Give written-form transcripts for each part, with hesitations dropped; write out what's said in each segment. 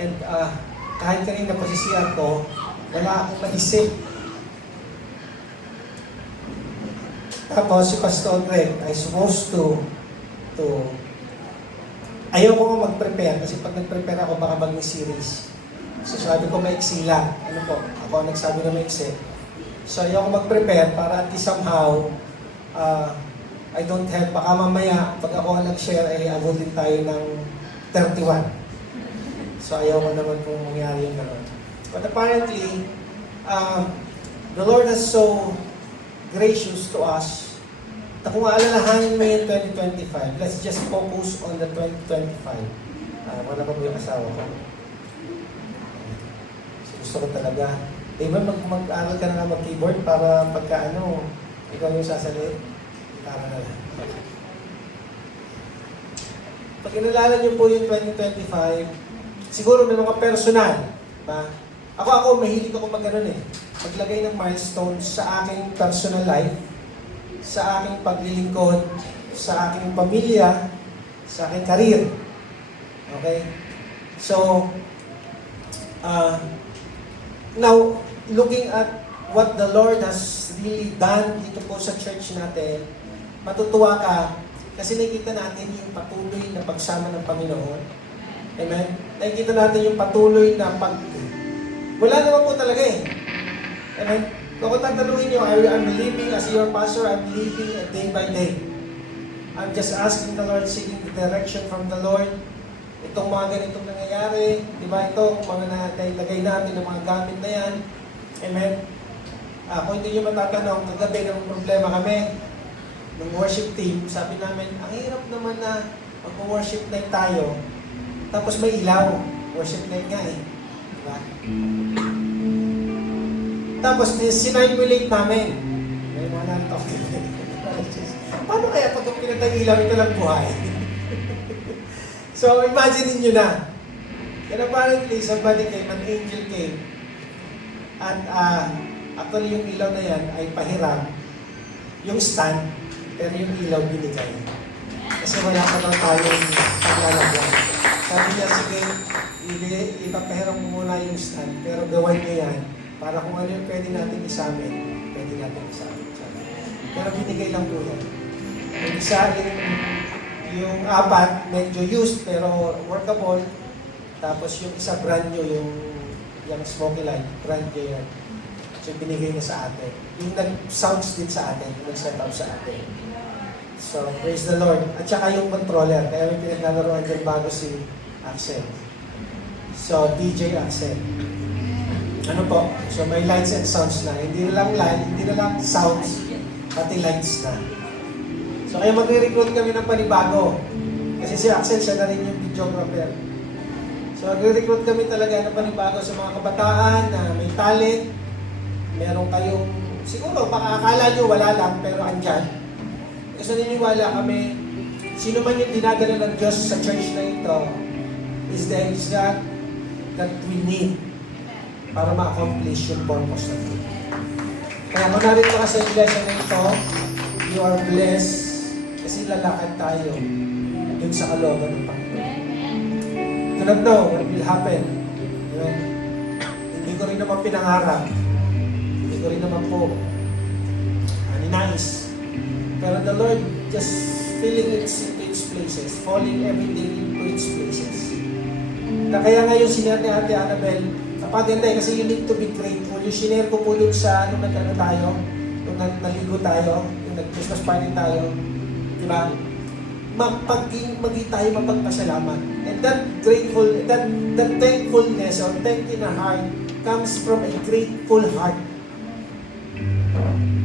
And kahit kanina pa si CR ko, wala akong maisip. Tapos si Pastor Greg ay supposed to ayaw ko nga mag-prepare kasi pag nag-prepare ako baka mag-series. So sabi ko maiksi lang. Ano po? Ako ang nagsabi na maiksi. So ayaw ko mag-prepare para at least somehow I don't have, baka mamaya pag ako ang nag-share ay abutin tayo ng 31. So ayaw ko naman kung mangyari yung gano'n. But apparently, the Lord is so gracious to us na kung aalalahanin mo yung 2025, let's just focus on the 2025. Wala pa po yung asawa ko. So, gusto ko talaga. Diba mag-aral ka na nga mag-keyboard para pagka ikaw yung sasalit, para na lang. Pag inalala niyo po yung 2025, siguro may mga personal. Diba? Ako, mahilig ako maglagay ng milestones sa aking personal life, sa aking paglilingkod, sa aking pamilya, sa aking career. Okay? So, now, looking at what the Lord has really done dito po sa church natin, matutuwa ka kasi nakikita natin yung patuloy na pagsama ng Panginoon. Amen? Nakikita natin yung patuloy na wala naman po talaga eh. Amen? Kung tatanungin nyo, I'm living as your pastor, I'm living day by day. I'm just asking the Lord, seeking the direction from the Lord. Itong mga ganitong nangyayari, di ba? Itong mga nailagay natin ng mga gamit na yan. Amen? Kung hindi nyo matatanong, kagabi ng problema kami ng worship team, sabi namin, ang hirap naman na mag-worship night tayo, tapos may ilaw. Worship night nga eh. Diba? Tapos, sinimulate namin. May mga nantok. Paano kaya pag pinatay ilaw, ito lang buhay? So, imagine nyo na. And apparently, somebody came, an angel came. At actually, yung ilaw na yan ay pahiram. Yung stand, pero yung ilaw binigay. Kasi wala pa daw tayong paglalagyan. Sabi niya, sige, ipapahiram mo muna yung stand, pero gawin niya yan para kung ano yung pwede natin isamin, pwede natin isamin. Pero binigay lang po yan. Yung isa, yung apat, medyo used pero workable. Tapos yung isa brand new, yung smoky light, brand new yan. So binigay na sa atin. Yung nag-sounds din sa atin, yung nag-set up sa atin. So praise the Lord. At saka yung controller, kaya may pinaglalaroan dyan bago si Axel. So DJ Axel. Ano po? So may lights and sounds na. Hindi na lang sounds, pati lights na. So kaya magre-recruit kami ng panibago. Kasi si Axel, siya na rin yung videographer. So magre-recruit kami talaga ng panibago sa mga kabataan na may talent. Meron kayong, siguro baka akala nyo wala lang, pero andyan. Kasi naniniwala kami, sino man yung dinadala ng Diyos sa church na ito is the exact that we need para ma-accomplish yung purpose natin. Kaya kung narito ka sa iglesia na ito, you are blessed kasi lalakad tayo dun sa kalooban ng Panginoon. Do not know what will happen. Amen? Hindi ko rin naman pinangarap. Hindi ko rin naman po ninais. Pero the Lord just filling it into its places, falling everything into its places. Na kaya ngayon sinabi ni Ate Annabel, napaganda kasi you need to be grateful. Yung sinare ko po dun sa tayo, nung naligo tayo, yung nag-Christmas party tayo, di ba? Maging tayo mapagpasalamat. And that grateful, that thankfulness or thank in our heart comes from a grateful heart.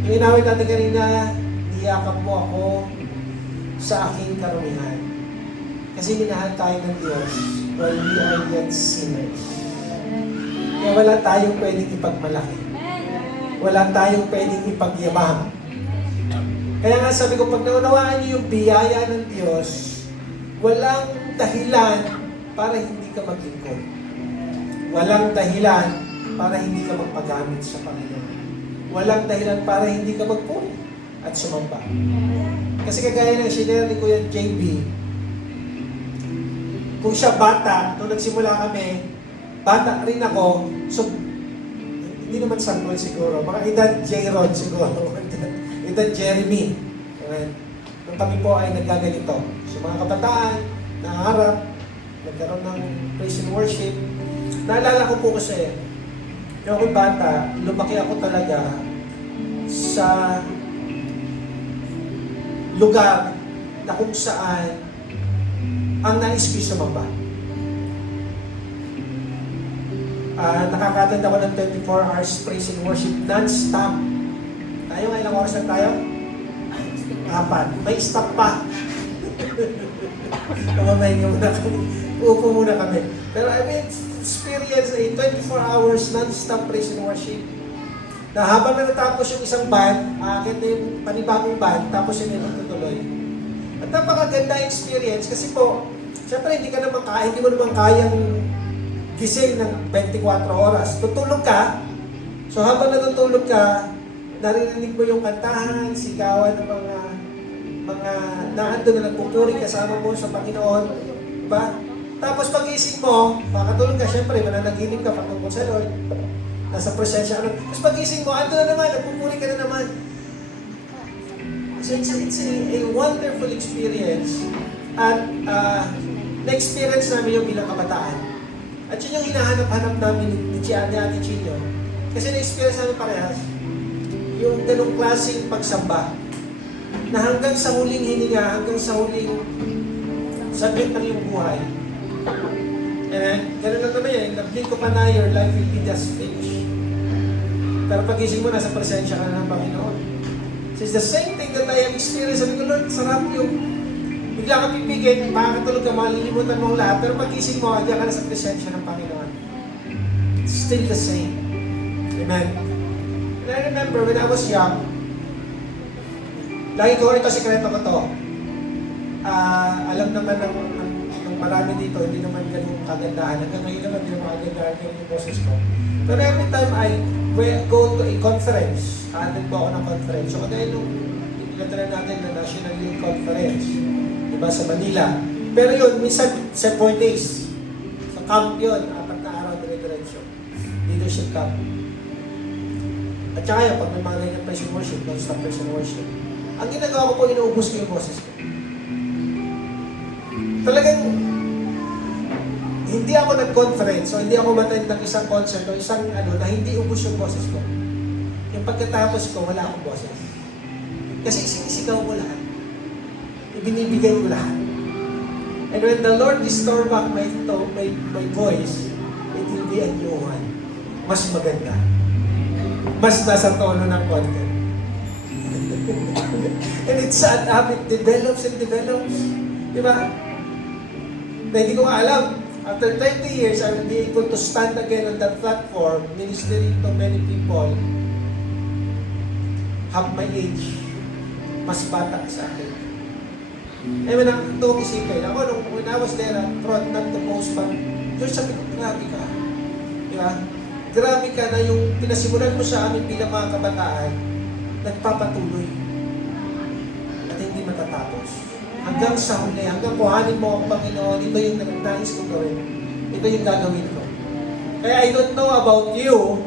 Yung inawit natin kanina, niyakap mo ako sa aking karumihan. Kasi minahal tayo ng Diyos while we are yet sinners. Kaya wala tayong pwedeng ipagmalaki. Wala tayong pwedeng ipagyabang. Kaya nga sabi ko, pag naunawaan niyo yung biyaya ng Diyos, walang dahilan para hindi ka maglingkod. Walang dahilan para hindi ka magpagamit sa Panginoon. Walang dahilan para hindi ka magpuri at sumamba. Kasi kagaya ng shinare ni Kuya JB, kung siya bata, nung nagsimula kami, bata rin ako, so, hindi naman sanggol siguro, mga edad J-Rod siguro, edad Jeremy. Amen. Nung kami po ay nagkaganito. So mga kabataan, nangarap, nagkaroon ng praise and worship. Naalala ko po kasi, nung ako'y bata, lumaki ako talaga sa lugar na kung saan ang nais ko'y sumamba. Nakakatanda ako ng 24 hours praise and worship non-stop. Tayo nga, ilang oras na tayo? 4. May stop pa. Kamamahin niyo muna kami. Uupo muna kami. Pero I mean, experience a 24 hours non-stop praise and worship. Na habang na natapos yung isang band, aakit na yung panibagong band, tapos yun yung magtutuloy. At napakaganda experience kasi po, syempre hindi mo naman kayang gising ng 24 oras. Tutulog ka, so habang natutulog ka, naririnig mo yung kantahan, sigawan ng mga naandun na nagpupuri kasama mo sa Panginoon. Diba? Tapos pag-ising mo, makatulog ka, syempre, mananaginip ka patungkol sa Lord. Nasa presensya ka. Tapos pag-ising mo, ando na naman, nagpupuri ka na naman. So it's a wonderful experience. At na-experience namin yung bilang kabataan. At yun yung hinahanap-hanap namin ni Ate Chino. Kasi na-experience namin parehas. Yung ganong klaseng pagsamba. Na hanggang sa huling hininga, hanggang sa huling saglit ng iyong buhay. Ganun lang naman yan. Nag-blink ko pa na, your life will be just finished. Pero pag-ising mo, nasa presensya ka na ng Panginoon. So it's the same thing that I have experienced. Sabi ko, Lord, sarap yung bigla ka pipigil, makakatulog ka, malilimutan mo ang lahat, pero pag-ising mo, andyan ka na sa presensya ng Panginoon. It's still the same. Amen. And I remember when I was young, lagi ko, ito sikreto ko to. Alam naman ng marami dito, hindi naman ganun kagandahan. Hanggang ngayon naman, hindi naman kagandahan yung boses ko. Pero every time I go to a conference, attend po ako ng conference. So, dahil nung pinagtala natin na National Youth Conference, diba, sa Manila. Pero yun, minsan, 4 days. Sa camp yun, 4 na araw, dire-diretso. Leadership camp. At saka yun, pag may mga ganyan praise and worship, non-stop praise and worship. Ang ginagawa ko po, inuubos ko yung boses ko. Talagang, hindi ako nag-conference, o hindi ako matend ng isang concert, o isang na hindi ubos yung boses ko. Yung pagkatapos ko, wala akong boses. Kasi sinisigaw ko lahat. Ibinibigay ko lahat. And when the Lord restore back my voice, it will be a new one. Mas maganda. Mas nasa tono ng content. And it's sad how it develops and develops. Diba? Na hindi ko alam. After 20 years, I will be able to stand again on that platform, ministering to many people, half my age, mas bata sa akin. May nakakatawang isipin. Ako, when I was there at front, not to post, but Diyos, sabi ko, grabe ka. Diba? Grabe ka na yung pinasimulan mo sa amin bilang mga kabataan, nagpapatuloy. At hindi matatapos. Hanggang sa huli, hanggang kuhanin mo ang Panginoon, ito yung nais kong gawin. Ito yung gagawin ko. Kaya I don't know about you,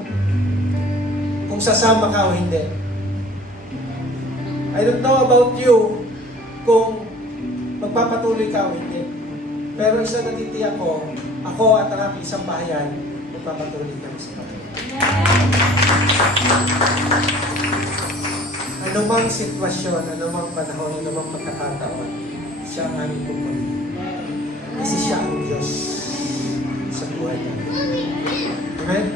kung sasama ka o hindi. I don't know about you, kung magpapatuloy ka o hindi. Pero isa natitiyak ko, ako at ang aking isang bahayan, magpapatuloy kami sa Panginoon. Anumang sitwasyon, anumang panahon, anumang pagkakataon, siya ang aming pupuli. Kasi siya ang Diyos sa buhay namin. Amen?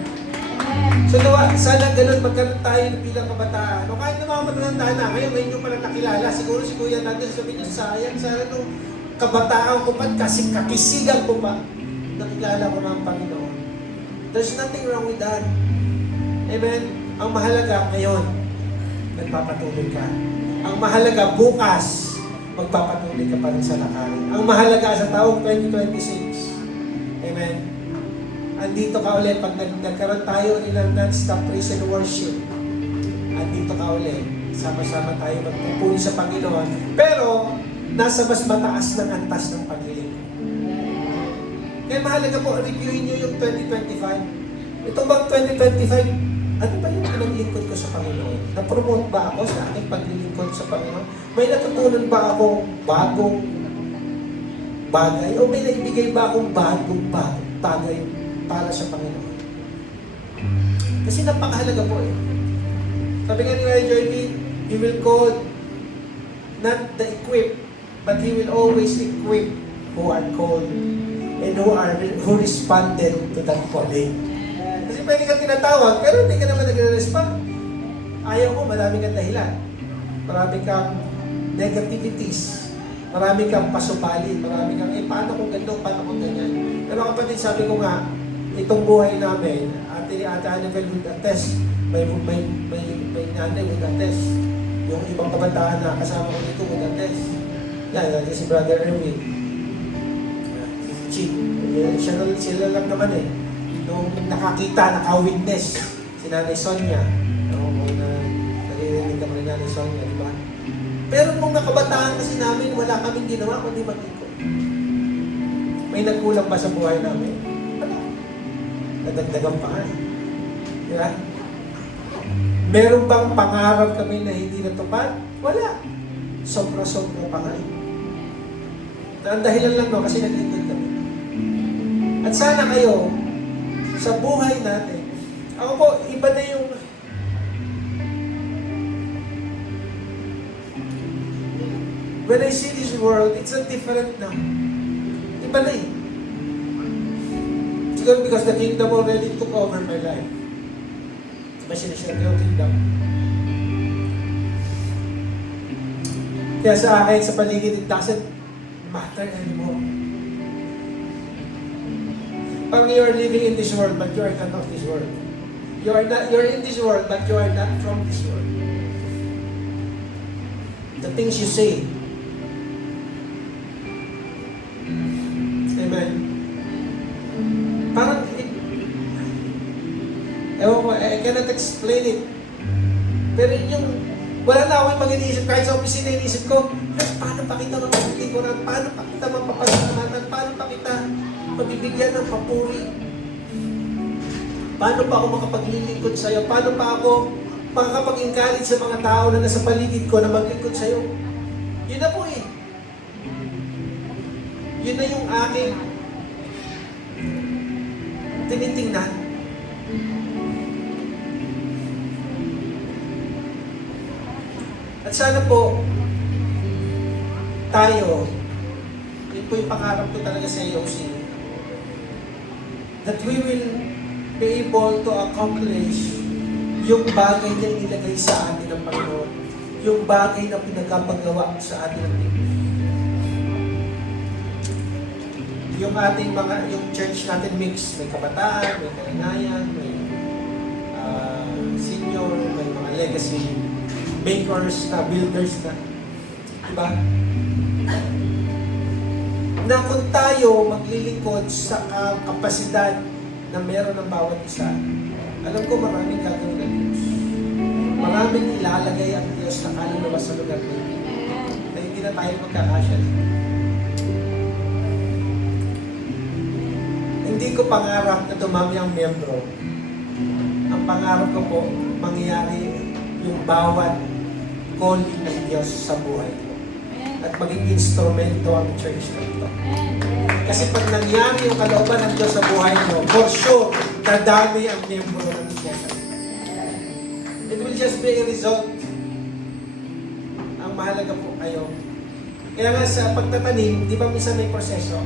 So, sana ganun magkaroon tayo bilang kabataan. O kahit na mga matanda na, ngayon nyo pala nakilala, siguro si Kuya natin sabihin niya, sayang, sana nung kabataan ko pa, kasi kakisigan ko pa, nakilala ko na ang Panginoon. There's nothing wrong with that. Amen? Ang mahalaga ngayon, nagpapatuloy ka. Ang mahalaga bukas, magpapatuloy ka pa rin sa lakarin. Ang mahalaga sa taong 2026, amen, andito ka ulit pag nagkaroon tayo ng non-stop praise and worship. Andito ka ulit. Sama-sama tayo magpupuri sa Panginoon. Pero, nasa mas mataas ng antas ng paghiling. Kaya mahalaga po, reviewin nyo yung 2025. Itong bang 2025, ano ba yung pinaglingkod ko sa Panginoon? Na-promote ba ako sa aking paglilingkod sa Panginoon? May natutunan ba akong bagong bagay? O may naibigay ba akong bagong bagay para sa Panginoon? Kasi napakahalaga po eh. Sabi nga ni J.P., He will call not the equipped, but He will always equip who are called and who responded to that calling. Kasi pwede kang tinatawag, pero hindi ka naman nagre-respond. Ayaw mo, marami kang dahilan. Marami kang negativities. Marami kang pasupali. Marami kang, paano kung ganito, paano kung ganyan. Pero kapatid, sabi ko nga, itong buhay namin, Ate Annabelle would attest, may nanay would attest. Yung ibang kabataan na kasama ko dito would attest. Yan, si Brother Erwin. Chief. Sila lang naman eh. Nung nakakita, naka-witness, si Nanay Sonia. Kung naririnig ka pa rin Nanay Sonia, di ba? Pero nung nakabataan kasi namin, wala kaming ginawa kundi mag-ikot. May nagkulang ba sa buhay namin? Wala. Nadagdagan pa nga. Di ba? Meron bang pangarap kami na hindi natupad? Wala. Sobra-sobra pa nga. Ang dahilan lang no, kasi nag-ikot kami. At sana kayo, sa buhay natin, ako po, iba na yung when I see this world, it's a different now. Iba na eh. Siguro because the kingdom already took over my life. Diba sinashare yung kingdom? Kaya sa akin, sa paligid, it doesn't matter anymore. Parang you're living in this world, but you are not of this world. You're in this world, but you are not from this world. The things you say. Amen. Parang, ewan ko, I cannot explain it. Pero yung, wala na ako yung mag-inisip, kahit sa opisina inisip ko, paano pa kita mapapilikuran, paano pa kita mapapasalamatan, paano pa kita mabibigyan ng papuri, paano pa ako makapaglilingkod sa'yo, paano pa ako makakapag-encourage sa mga tao na nasa paligid ko na maglingkod sa'yo. Yun na po eh. Yun na yung aking tinitingnan. At sana po, tayo, yun po yung pangarap ko talaga sa AOC, that we will be able to accomplish yung bagay na inilagay sa atin ng Panginoon, yung bagay na pinagkapagawa sa atin ng Biblia. Yung ating yung church natin mix, may kabataan, may kalinayan, may senior, may mga legacy makers na, builders na. Diba? Na kung tayo maglilingkod sa kapasidad na meron ng bawat isa, alam ko maraming gagawin ng Diyos. Maraming ilalagay ang Diyos na kaluluwa sa lugar nito. Na hindi na tayo magkakasya. Hindi ko pangarap na dumami ang miyembro. Ang pangarap ko po, mangyayari yung bawat calling ng Diyos sa buhay ko. At maging instrumento ang church na ito. Kasi pag nangyari yung kalooban ng Diyos sa buhay mo, for sure, dadami ang miyembro ng Diyos. It will just be a result. Ang mahalaga po kayo. Kaya nga sa pagtatanim, di ba minsan may proseso?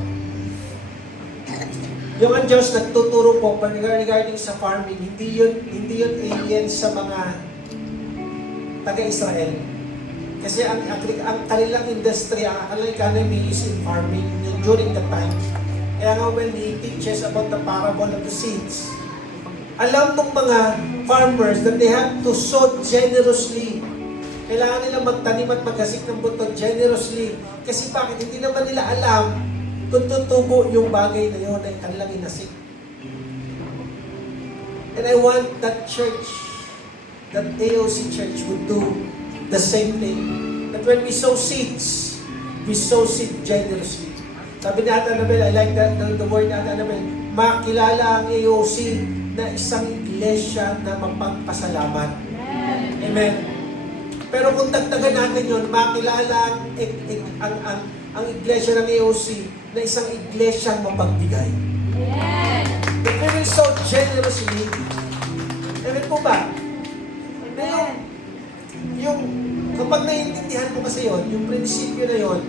Yung ang Diyos nagtuturo po regarding sa farming, hindi yun alien sa mga taga-Israel. Kasi ang kanilang industry, ang kanilang economy is in farming during the time. Kaya nga when he teaches about the parable of the seeds, alam ng mga farmers that they have to sow generously. Kailangan nila magtanim at magkasik ng buto generously. Kasi bakit? Hindi naman nila alam kung tutubo yung bagay na yun ay kanilang inasik. And I want that church, that AOC church would do the same thing. That when we sow seeds generously. Sabi ni Ate Annabel, I like the word ni Ate Annabel, makilala ang AOC na isang iglesia na mapagpasalamat. Amen. Pero kung dagdagan natin yun, makilala ang iglesia ng AOC na isang iglesia mapagbigay. That we will so generously. Amen po ba? Na yung kapag naiintindihan mo kasi yun, yung prinsipyo na yun,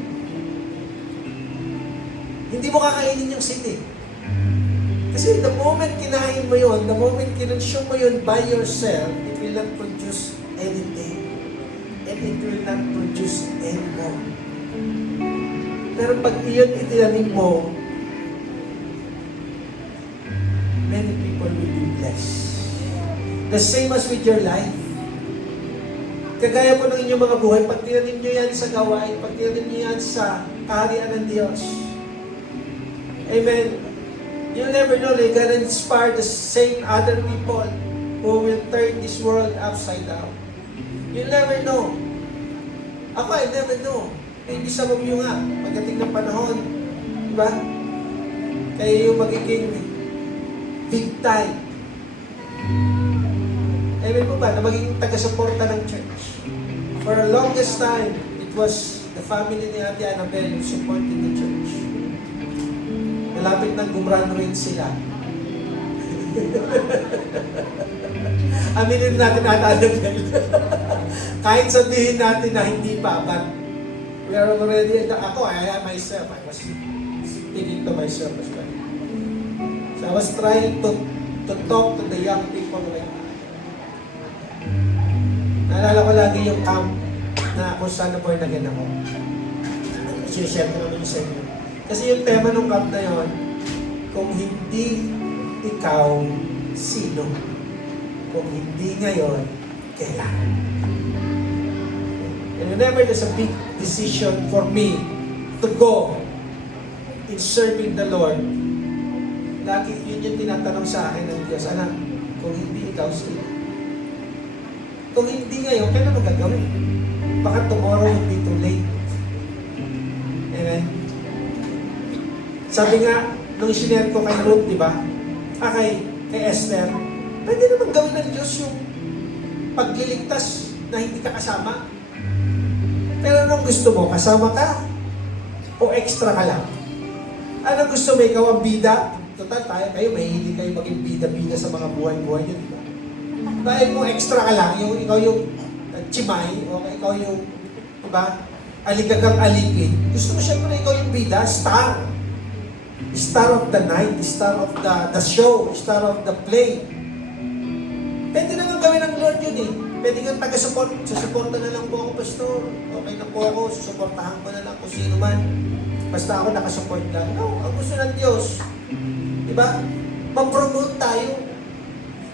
hindi mo kakainin yung sin eh. Kasi the moment kinain mo yun, the moment kinonsume mo yun by yourself, it will not produce anything. And it will not produce anymore. Pero pag iyon itinanim mo, many people will be blessed. The same as with your life. Kagaya po ng inyong mga buhay, pag tinanim nyo yan sa gawain, pag tinanim nyo yan sa kaharian ng Diyos. Amen. You'll never know, you're gonna inspire the same other people who will turn this world upside down. You'll never know. Ako, I never know. Maybe some of you nga, pagdating ng panahon, di ba? Kayo yung magiging big time. Amen po ba? Na magiging taga-suporta ng church. For the longest time, it was the family ni Ate Annabel who supported the church. Malapit nang gumraduate sila. Aminin natin Ate Annabel. Kahit sabihin natin na hindi pa, but we are already, ako, I myself, I was speaking to myself as well. So I was trying to talk to the young people like that. Naalala ko lagi yung camp na kung saan na born again ako. I-share ko naman yung sa inyo. Kasi yung tema ng camp na yun, kung hindi ikaw, sino? Kung hindi ngayon, kailan? And whenever there's a big decision for me to go in serving the Lord, lagi yun yung tinatanong sa akin ng Diyos, anak, kung hindi ikaw, sino? Kung hindi ngayon, kailan mo gagawin? Baka tomorrow will be too late. Amen? Sabi nga, nung sinare ko kay Ruth, di ba? Kay Esther, pwede naman gawin ng Diyos yung pagliligtas na hindi ka kasama. Pero anong gusto mo? Kasama ka? O extra ka lang? Anong gusto mo? Ikaw ang bida? Total, kayo, mahilig kayo maging bida-bida sa mga buhay-buhay nyo, di ba? Dahil mo extra ka lang, ikaw yung chimay, o ikaw yung, diba, aligagang alipin. Gusto mo siyempre ikaw yung bida, star. Star of the night, star of the show, star of the play. Pwede naman gawin ng Lord yun eh. Pwede kang taga-support. Susuporta na lang po ako, pastor. Okay na po ako, susuportahan ko na lang kung sino man. Basta ako nakasupport lang. No, ang gusto ng Diyos, diba, mag-promote tayo.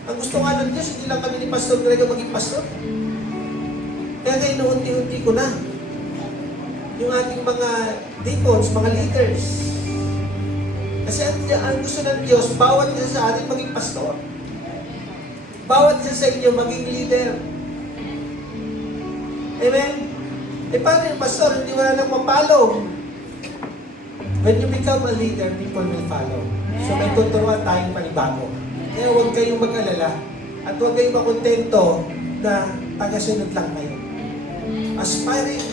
Ang gusto nga ng Diyos, hindi lang kami ni Pastor Grego maging pastor. Kaya ngayon, unti-unti ko na. Yung ating mga deacons, mga leaders. Kasi ang gusto ng Diyos, bawat isa sa atin maging pastor. Bawat isa sa inyo maging leader. Amen? Paano yung pastor? Hindi wala nang mapalo. When you become a leader, people will follow. So may tuturuan tayong panibago. Kaya huwag kayong mag-alala at huwag kayong makontento na taga-sunod lang kayo. Aspiring.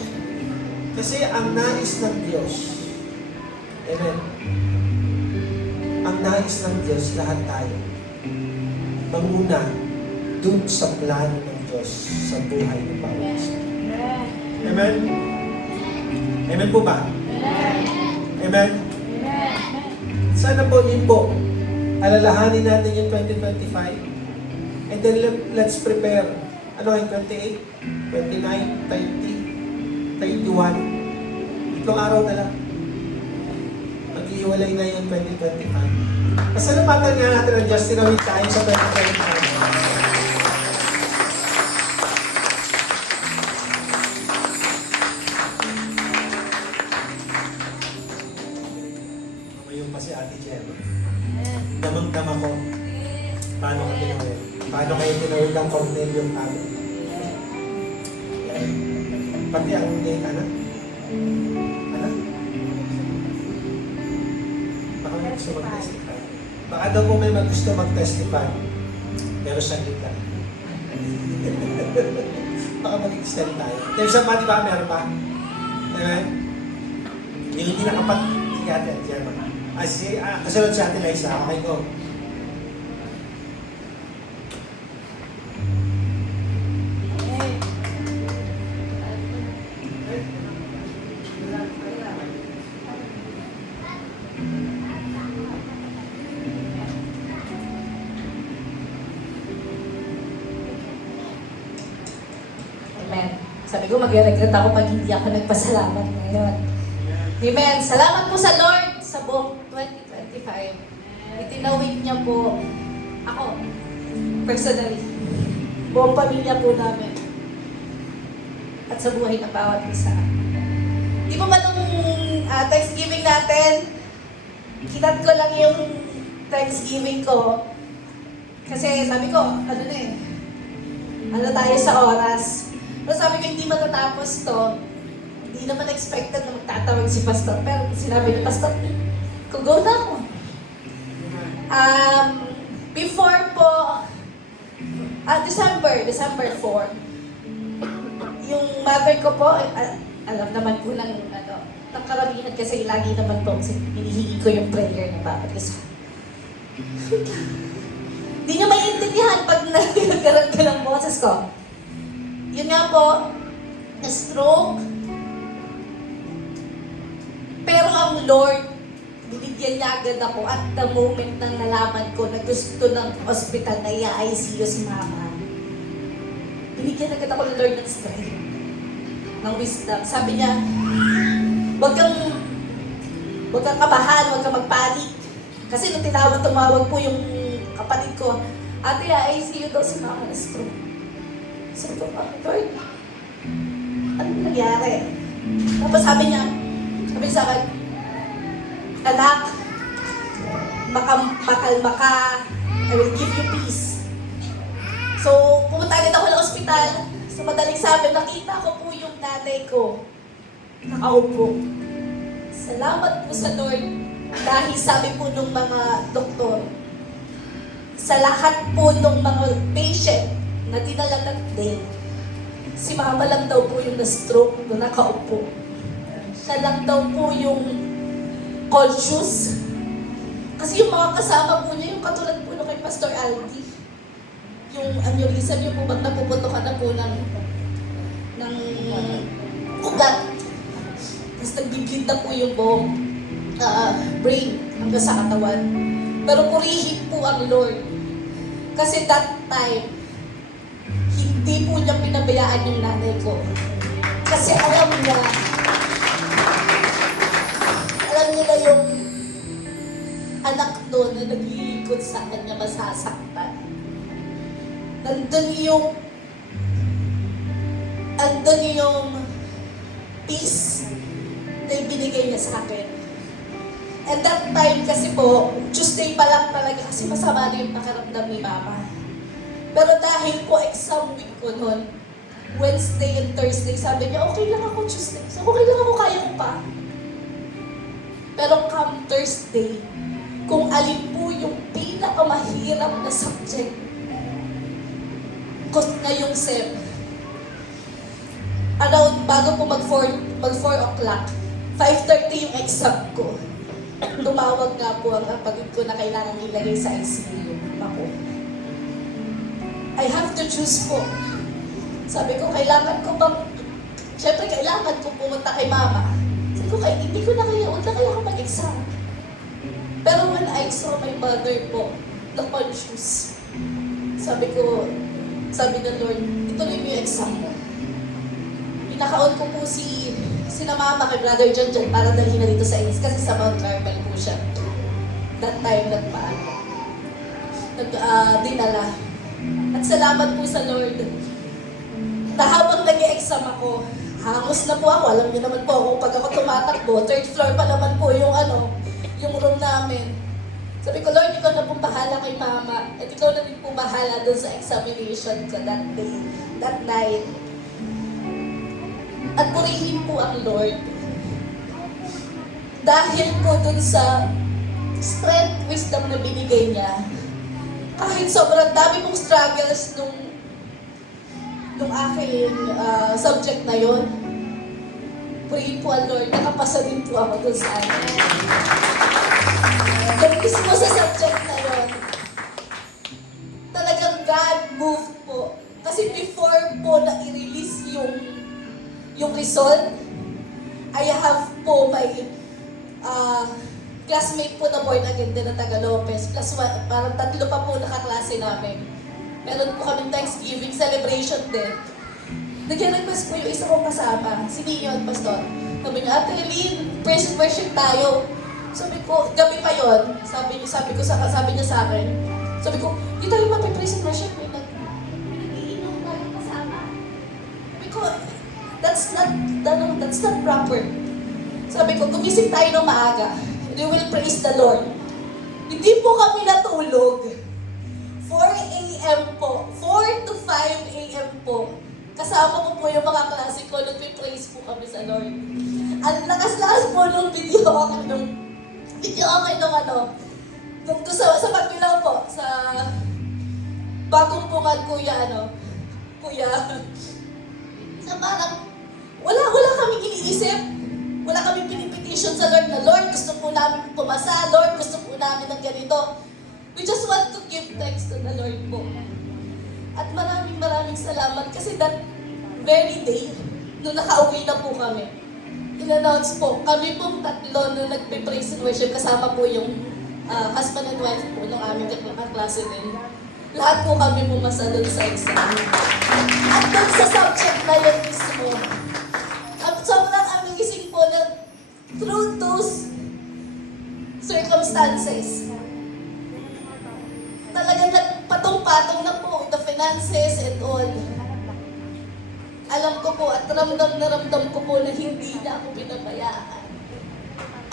Kasi ang nais ng Diyos, amen, ang nais ng Diyos, lahat tayo, manguna dun sa plano ng Diyos sa buhay ng bawat isa. Amen? Amen po ba? Amen? Sana po yun po. Alalahanin natin yung 2025. And then let's prepare. Ano yung 28, 29, 30, 31. Itlong araw na lang. Mag-iwalay na yung 2025. Pasalamatan nga natin ang Diyos, tinawid tayo sa 2025. Ngayon pa si Ate Jem. Damang-dama ko. Paano ka tinawid? Paano kayo tinawid ng Cornelio family? Pati ang anak? Anak? gusto testify. mag-testify. Baka daw po may gusto mag-testify. Pero saglit lang. Baka mag-extend tayo. There's somebody ba? Meron ba? Amen? Yung hindi nakapat. Sige ate, kasunod si ate Liza. Okay, go. Amen. Sabi ko, mag-regret ako pag hindi ako nagpasalamat ngayon. Amen. Salamat po sa Lord sa buong 2025. Itinawid niya po ako, personally. Buong pamilya po namin. At sa buhay ng bawat isa. Di ba nung Thanksgiving natin, kinat ko lang yung Thanksgiving ko. Kasi sabi ko, ano tayo sa oras. Pero sabi ko, hindi matatapos to. Hindi naman expected na magtatawag si Pastor. Pero sinabi ni Pastor, go na ako. Before po, December 4, yung mother ko po, alam naman po ng karamihan kasi lagi naman po hinihingi ko yung prayer ng bawat isa. Hindi nyo maintindihan pag nagkaroon ka ng boses ko. Yun nga po, na-stroke. Pero ang Lord, binigyan niya agad ako at the moment na nalaman ko na gusto ng hospital na i-ICU si Mama. Binigyan agad ako ng Lord ng strength, ng wisdom. Sabi niya, huwag kang kabahan, huwag kang magpanik. Kasi nung tumawag po yung kapatid ko, ate, i-ICU daw si Mama na stroke. Sabi ko, Lord, ano nangyari? Tapos sabi sa akin, anak, makalma ka, I will give you peace. So, pumunta agad ako ng ospital. Sa madaling sabi, nakita ko po yung nanay ko. Nakaupo. Salamat po sa Lord dahil sabi po ng mga doktor, sa lahat po ng mga patient na dinala ng day, si Mama lang daw po yung na-stroke na nakaupo. Siya lang daw po yung conscious. Kasi yung mga kasama po niya, yung katulad po kay Pastor Aldi, yung aneurysm, yung po bang napuputokan na po ng ugat. Tapos nagbibleed na po yung buong brain hanggang sa katawan. Pero purihin po ang Lord. Kasi that time, hindi po niya pinabayaan yung nanay ko. Kasi alam niya na yung anak doon na naglilingkod sa kanya masasaktan. Nandun yung peace na ibinigay niya sa akin. At that time kasi po, Tuesday pa lang talaga kasi masama na yung pakiramdam ni Mama. Pero dahil po exam week ko noon, Wednesday and Thursday, sabi niya, okay lang ako Tuesday. So, okay lang ako, kaya ko pa. Pero come Thursday, kung alin po yung pinakamahirap na subject na yung SEM, around bago po mag-4 o'clock, 5:30 yung exam ko. Tumawag nga po ang kapatid ko na kailangan ilagay sa ICU. Ako. I have to choose po. Sabi ko, kailangan ko pumunta kay Mama. Sabi ko, hindi ko na kaya, huwag na kaya ako mag-exam. Pero when I saw my mother po, the conscious, sabi ng Lord, ituloy mo yung exam mo. Pinakaon ko po sina Mama kay Brother John para dalhin na dito sa Ace kasi sa Mount Carmel po siya. That time, dinala. At salamat po sa Lord. Na habang nag-e-exam ako, hangos na po ako. Alam niyo naman po ako, pag ako tumatakbo, 3rd floor pa naman po yung room namin. Sabi ko, Lord, ikaw na po bahala kay Mama. At ikaw na din po bahala dun sa examination ko that day, that night. At purihin po ang Lord. Dahil po dun sa strength, wisdom na binigay niya. Kahit sobrang dami mong struggles nung aking subject na yon, pray po ang Lord, nakapasa din po ako dun sa akin. Yung mismo sa subject na yon, talagang God moved po. Kasi before po na i-release yung result, I have po my classmate po na born again din na taga Lopez, plus parang 3 pa po nakaklase namin. Meron po kaming Thanksgiving celebration din. Nag-request po yung isa kong kasama, si Leon Pastor. Sabi niya, Ate Lynn, praise and worship tayo. Sabi ko, gabi pa yon. Sabi niya sa akin. Sabi ko, di tayo mapipraise and worship. Nag-iinom tayo kasama. Sabi ko, that's not proper. Sabi ko, gumising tayo ng maaga. We will praise the Lord. Hindi po kami natulog. 4 a.m. po. 4 to 5 a.m. po. Kasama ko po yung mga klase ko, nagpe-praise po kami sa Lord. Ang lakas-lakas po nung video okay nung nung to sa Pagbilaw po, sa bagong bungan kuya. Sa parang, wala kaming iniisip. Wala kaming pinipetition sa Lord na, Lord, gusto po namin pumasa. Lord, gusto po namin ng ganito. We just want to give thanks to the Lord po. At maraming salamat kasi that very day, nung nakauwi na po kami, in-announce po, kami pong 3 na nagpe-praise and worship, kasama po yung husband and wife po ng aming kaklase din. Lahat po kami pumasa doon sa exam. At doon sa subject na yun mismo, sobrang amazing po na through those circumstances, talagang patong-patong na po the finances and all. Alam ko po at ramdam ko po na hindi na ako pinabayaan.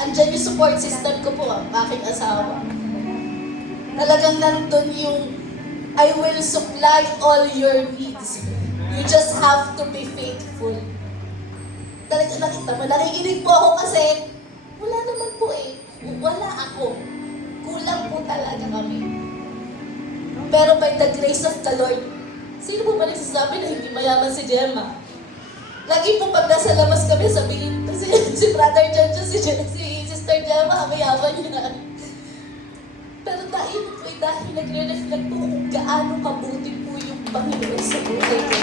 Andyan yung support system ko po, ang aking asawa. Talagang nandun yung I will supply all your needs. You just have to be faithful. Talagang nakita mo, nakikinig po ako kasi wala naman po eh. Wala ako. Kulang po talaga kami. Pero by the grace of the Lord, sino po ba nagsasabi na hindi mayaman si Gemma? Lagi po pag nasa labas kami, sabihin si Brother Jojo, si Sister Gemma, ang mayaman niya. Pero dahil nagre-reflect po kung gaano kabuti po yung Panginoon sa buhay ko.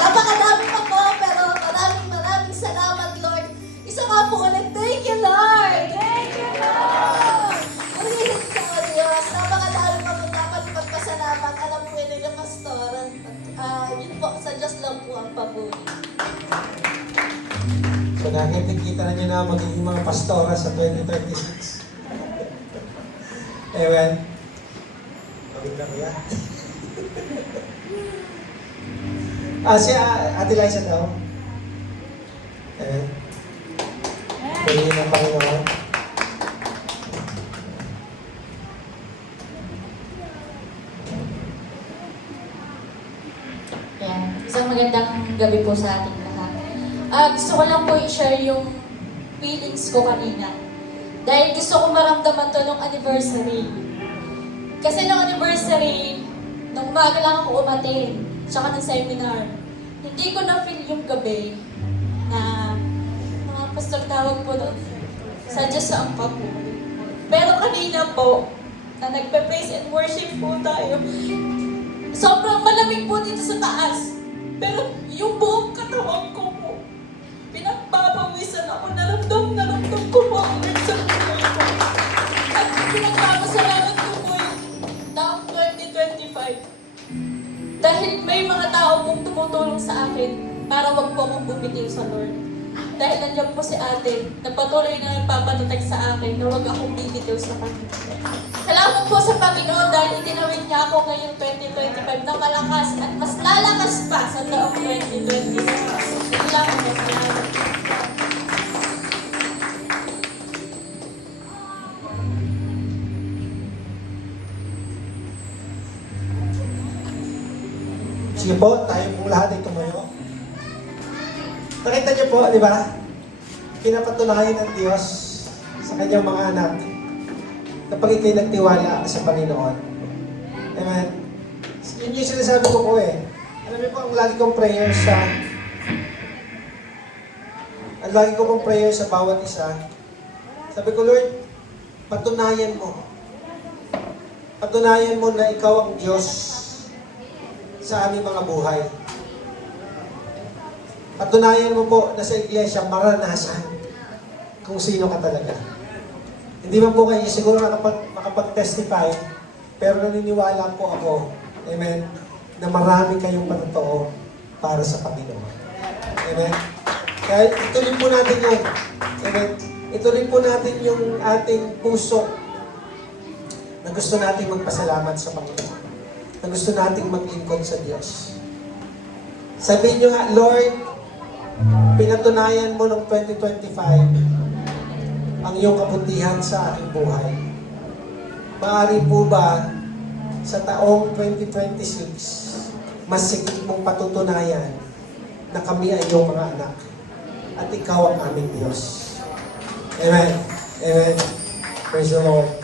Napakadami pa po, pero maraming salamat, Lord. Isa nga po ulit, thank you, Lord! Thank you, Lord! Purihin sa Diyos. Napakadami pa po dapat ipagpasalamat. Alam po yun yung pastor. Yun po, sa Diyos lang po ang papuri. So nakikita na nyo na magiging mga pastora sa 2036. Ewan. Pagod na kuya. Si Ate Liza daw. Purihin ng Panginoon. Yan. Isang magandang gabi po sa ating lahat. Gusto ko lang po i-share yung feelings ko kanina. Dahil gusto ko maramdaman to nung anniversary. Kasi nung anniversary, nung umaga lang ako umatin, tsaka ng seminar, hindi ko na-feel yung gabi na mga pastor tawag po doon, sa Diyos sa Ampa po. Pero kanina po, na nagpe-praise and worship po tayo, sobrang malamig po dito sa taas. Pero yung buong katawan ko po, pinagpapawisan ako, naramdam ko po ang sa buhay ko. At pinagpapasalamat ko po yung taong 2025. Dahil may mga tao pong tumutulong sa akin para wag po akong bumitiw sa Lord. Dahil nandiyan po si ate, na patuloy na nagpapatatag sa akin na wag akong bibitiw sa Panginoon. Salamat po sa Panginoon dahil itinawid niya ako ngayong 2025 na malakas at mas lalakas pa sa taong 2026. Salamat po. Salamat. Sige po, tayo pong lahat ay tumayo. Nakita niyo po, di ba? Pinapatunayan ng Diyos sa kanyang mga anak kapag ikay nagtiwala sa Panginoon. Amen? Yun yung sinasabi ko po eh. Alam niyo po, ang lagi kong prayer sa bawat isa. Sabi ko, Lord, patunayan mo. Patunayan mo na ikaw ang Diyos sa aming mga buhay. Patunayan mo po na sa iglesia maranasan kung sino ka talaga. Hindi man po kayo siguro makapag-testify, pero naniniwala po ako, amen, na marami kayong patotoo para sa Panginoon. Amen? Kaya ituloy po natin yun. Amen? Ituloy po natin yung ating puso na gusto nating magpasalamat sa Panginoon. Na gusto nating maglingkod sa Diyos. Sabihin nyo nga, Lord, pinatunayan mo noong 2025 ang iyong kabutihan sa aking buhay. Maaari po ba sa taong 2026, mas sigit mong patutunayan na kami ay iyong mga anak at ikaw ang aming Diyos. Amen. Amen. Praise the Lord.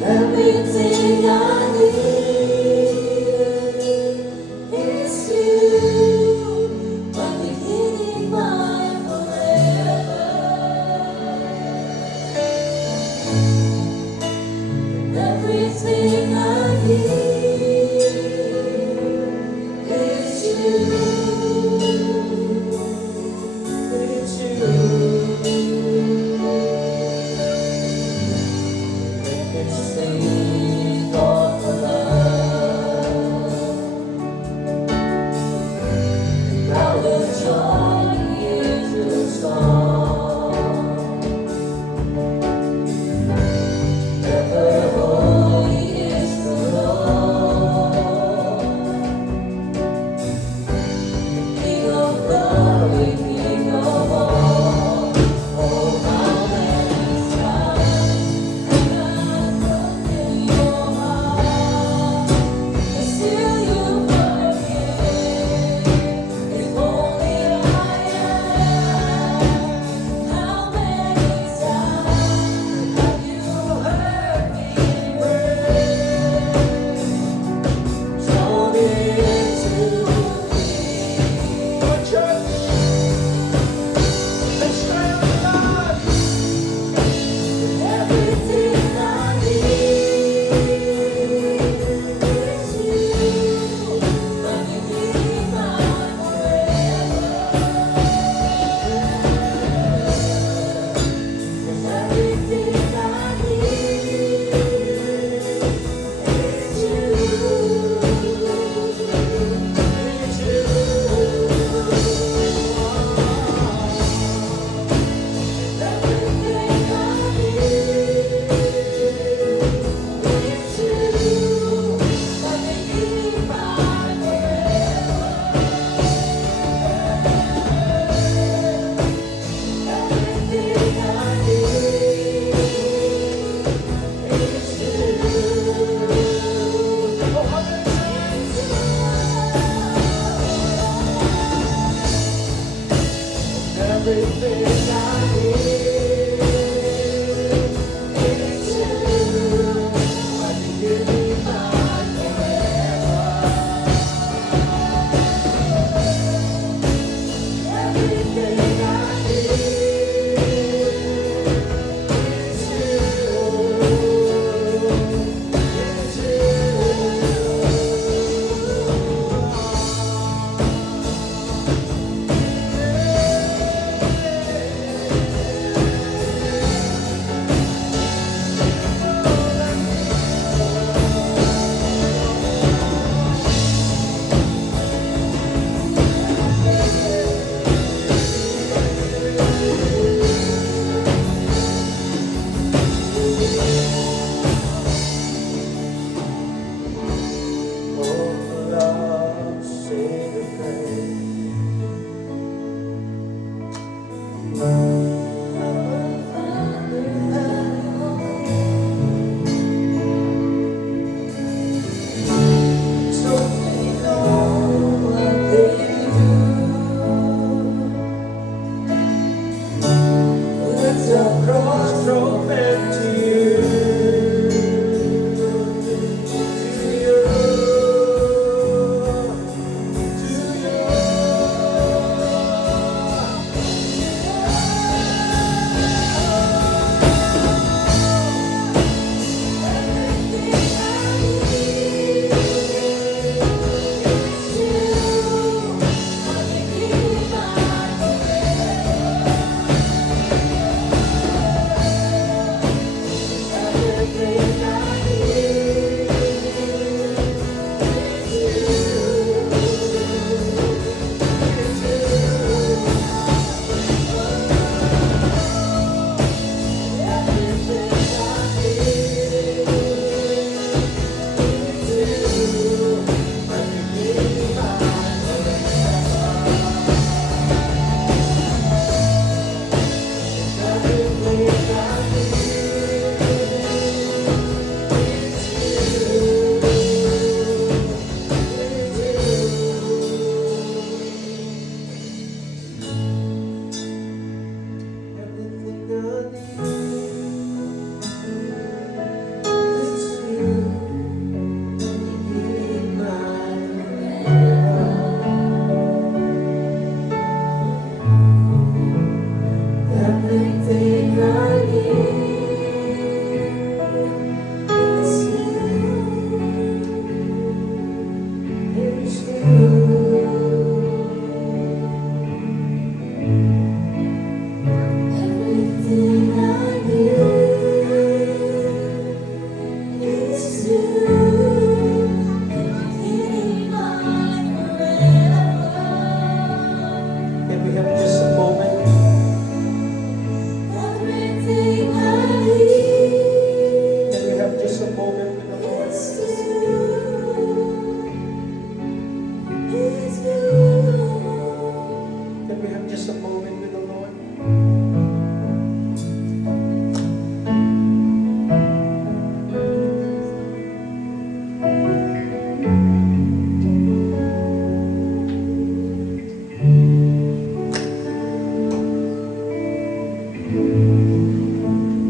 Everything I need is you, my beginning, my forever. Everything I need is you, it's you.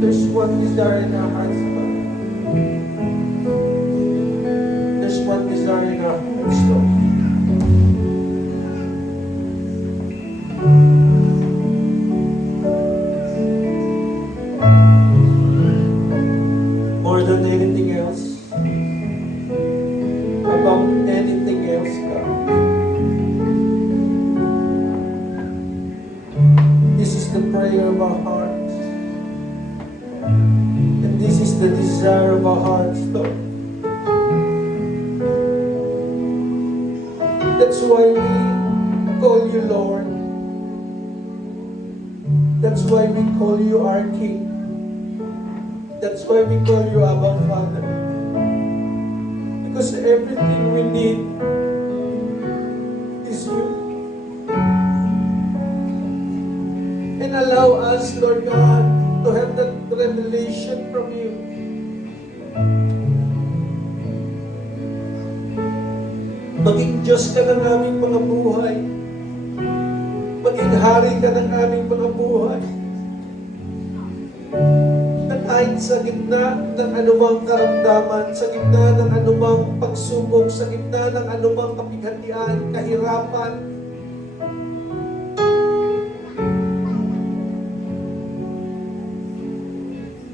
There's one desire in our hearts, Lord. There's one desire in our hearts, Lord. More than anything else, above anything else, God. This is the prayer of our hearts. And this is the desire of our hearts, Lord. That's why we call you Lord. That's why we call you our King. That's why we call you Abba Father. Because everything we need is you. And allow us, Lord God, to have that revelation from you. Maging Diyos ka ng aming mga buhay. Maging Hari ka ng aming mga buhay. Na kahit sa gitna ng anumang karamdaman, sa gitna ng anumang pagsubok, sa gitna ng anumang kapighatian, kahirapan,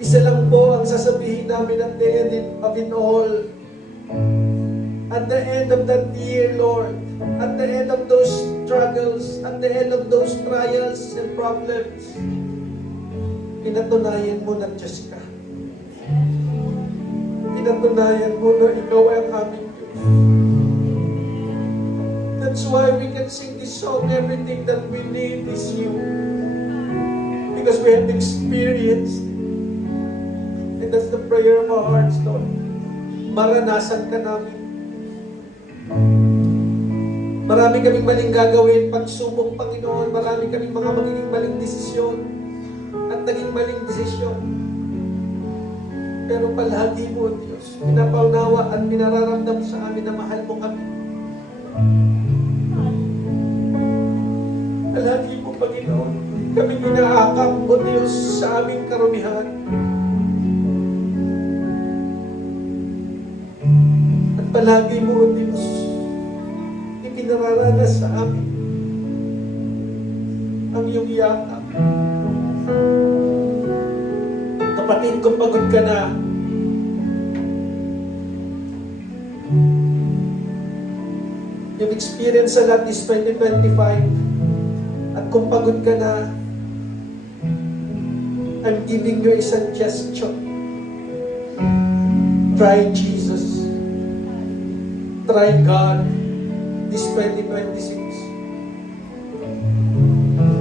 isa lang po ang sasabihin namin at the end of it all. At the end of that year, Lord, at the end of those struggles, at the end of those trials and problems, pinatunayan mo na Diyos ka. Pinatunayan mo na Ikaw ay ang aming Diyos. That's why we can sing this song, everything that we need is you. Because we have experienced. And that's the prayer of our hearts, Lord. Maranasan ka namin. Marami kaming maling gagawin, pagsubok, Panginoon. Marami kaming mga magiging maling desisyon at naging maling desisyon. Pero palagi mo, Diyos, pinapaunawa at pinararamdam sa amin na mahal mo kami. Palagi mo, Panginoon, kaming inaakap, O Diyos, sa aming karumihan. At palagi mo, O Diyos, ipinararanas sa amin ang iyong yakap. Kapatid, kung pagod ka na, you've experienced a lot this 2025, at kung pagod ka na, I'm giving you a suggestion. Try Jesus. Try God this 2026.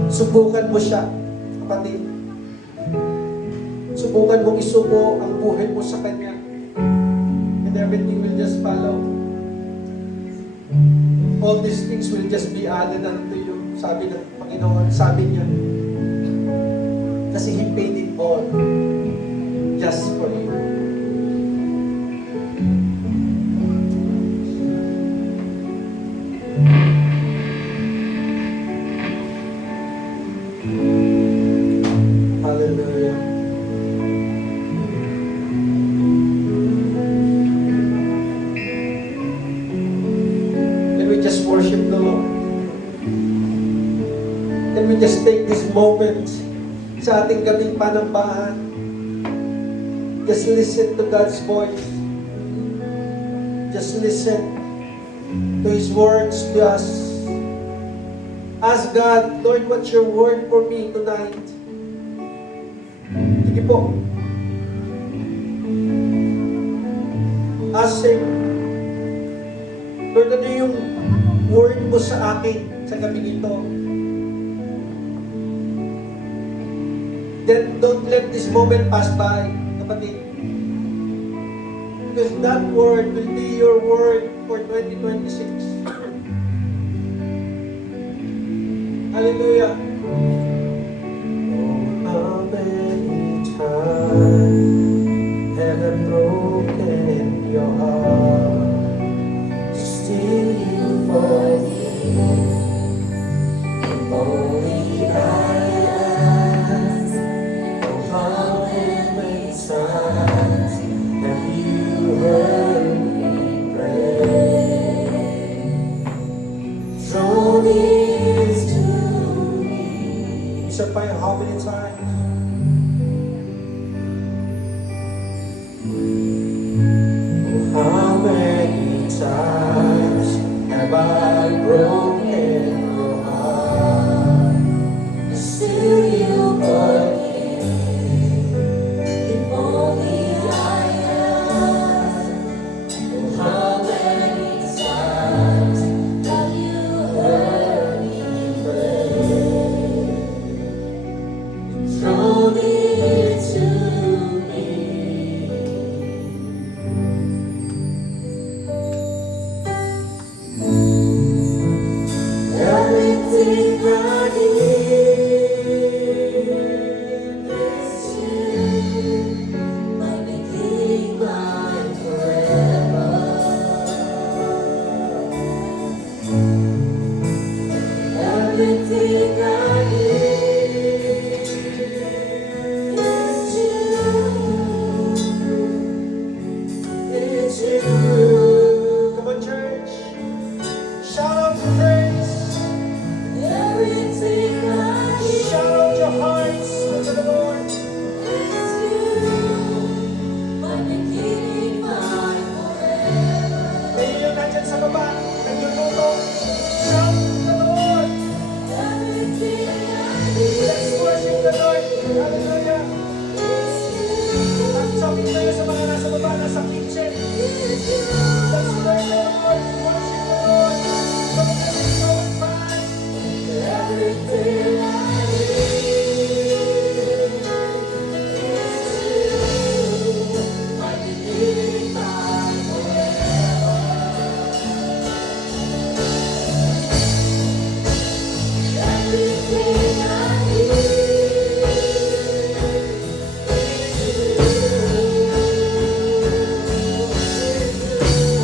Subukan mo siya, kapatid. Subukan mong isubo ang buhay mo sa Kanya. And everything will just follow. All these things will just be added unto you. Sabi ng Panginoon, sabi niya. Kasi He paid it all just for you. Hallelujah. Let me just worship the Lord. Let me just take this moment sa ating gabing panambahan. Just listen to God's voice. Just listen to His words to us. Ask God, Lord, what's your word for me tonight? Sige po. Ask Him, Lord, ano yung word mo sa akin sa gabi ito? Then don't let this moment pass by, kapatid. Because that word will be your word for 2026. Hallelujah. Oh, how many times have I broken your heart? Still you forgive. If only I ask, oh, how many times? How many times have I broken your heart? Still you forgive. If only I asked. How many times have you heard me pray? Draw near to me. Everything I need is you. My beginning, my forever. Everything I need is you. It's you. Come on, church. Shout out your praise. Everything I need. Shout out your hearts to the Lord. It's you. My beginning, my forever. May yun nandyan sa baba. Nagluluto. Shout to the Lord. Everything I need. Let's worship the Lord. Hallelujah. At sabihin tayo sa mga nasa baba, nasa kitchen. Let's pray to the Lord. Worship the Lord. Come on, let's go and fast. Everything I need is you. My beginning, my forever. Everything I need is you.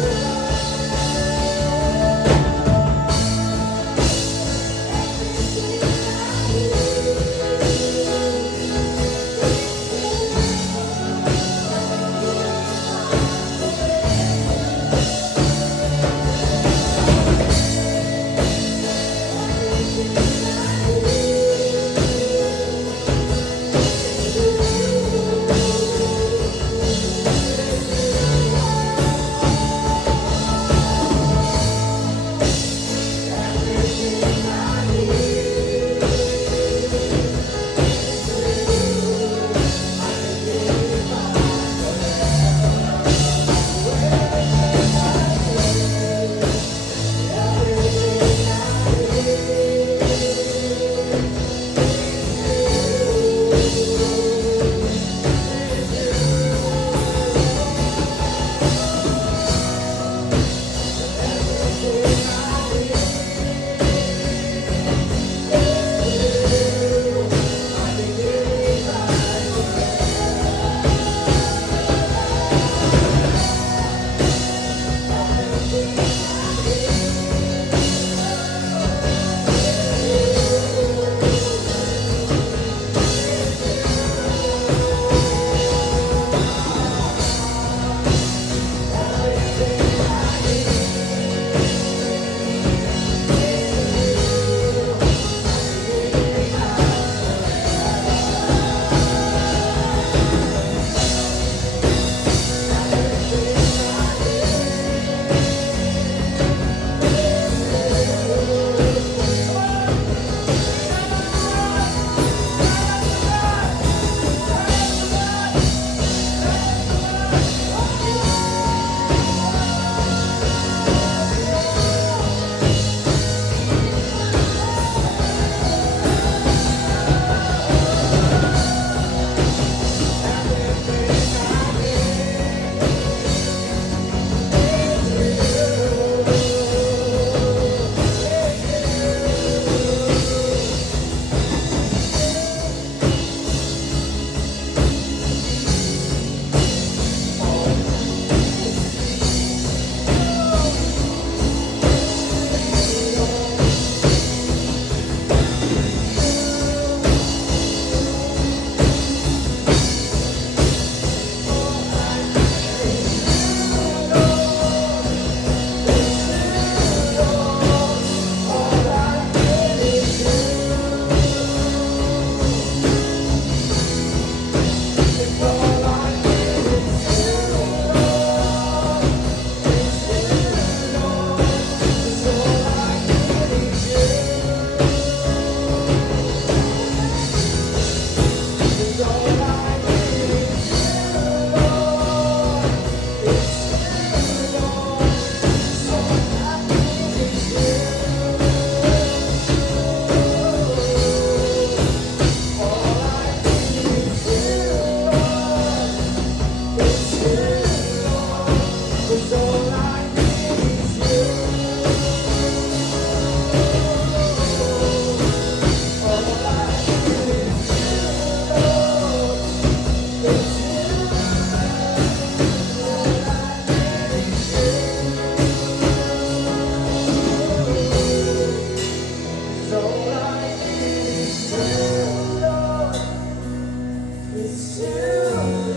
It's you,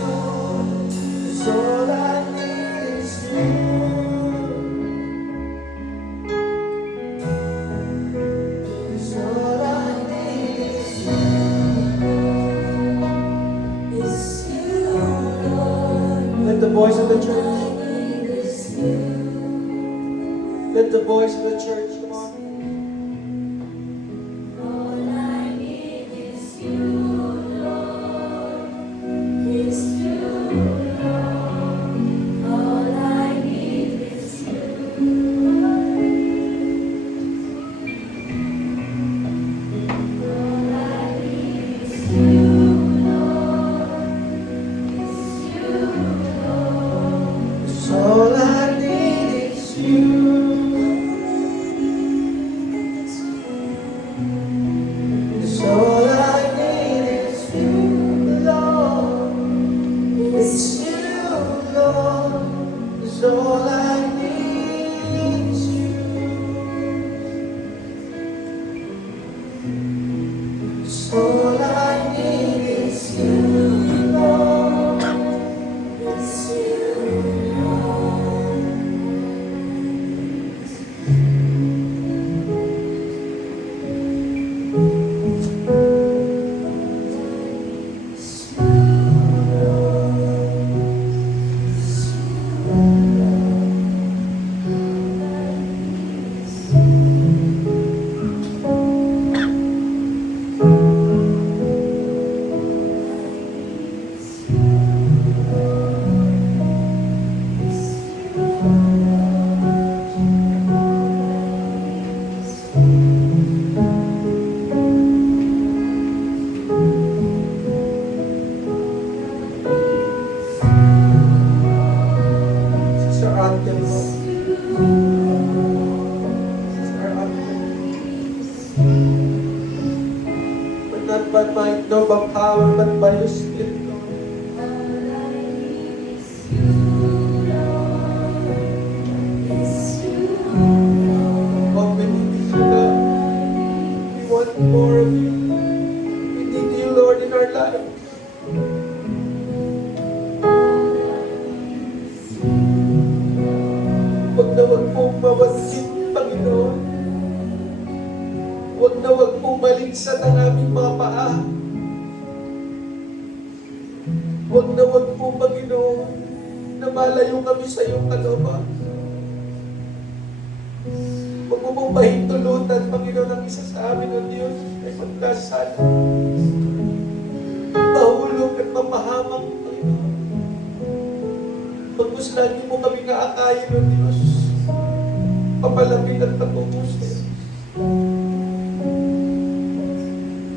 Lord. It's all I need is you. It's all I need is you. It's you, Lord. Let the voice of the church. Let the voice of the church come on. It's all I need is you. It's all I need is you, Lord. It's you, Lord. It's all I need is you. It's all I need is you, Lord. It's you, Lord. Sister Anthem, Lord. Sister Anthem. But not by might, nor by power, but by your Spirit, Lord. Oh, we need you, God. We want more of you. We need you, Lord, in our lives. Huwag na huwag pong mawasin, Panginoon. Huwag na huwag pong maligsan ang aming mga paa. Huwag na huwag pong, Panginoon, na malayo kami sa iyong kalooban. Huwag mo pong mahintulutan, Panginoon, ang isa sa amin, O Diyos, ay magdasal. Mahulog at mamahamang, Panginoon. Pagmuslan niyo mo kami kaakayin, O Diyos. Papalapit at patutusin.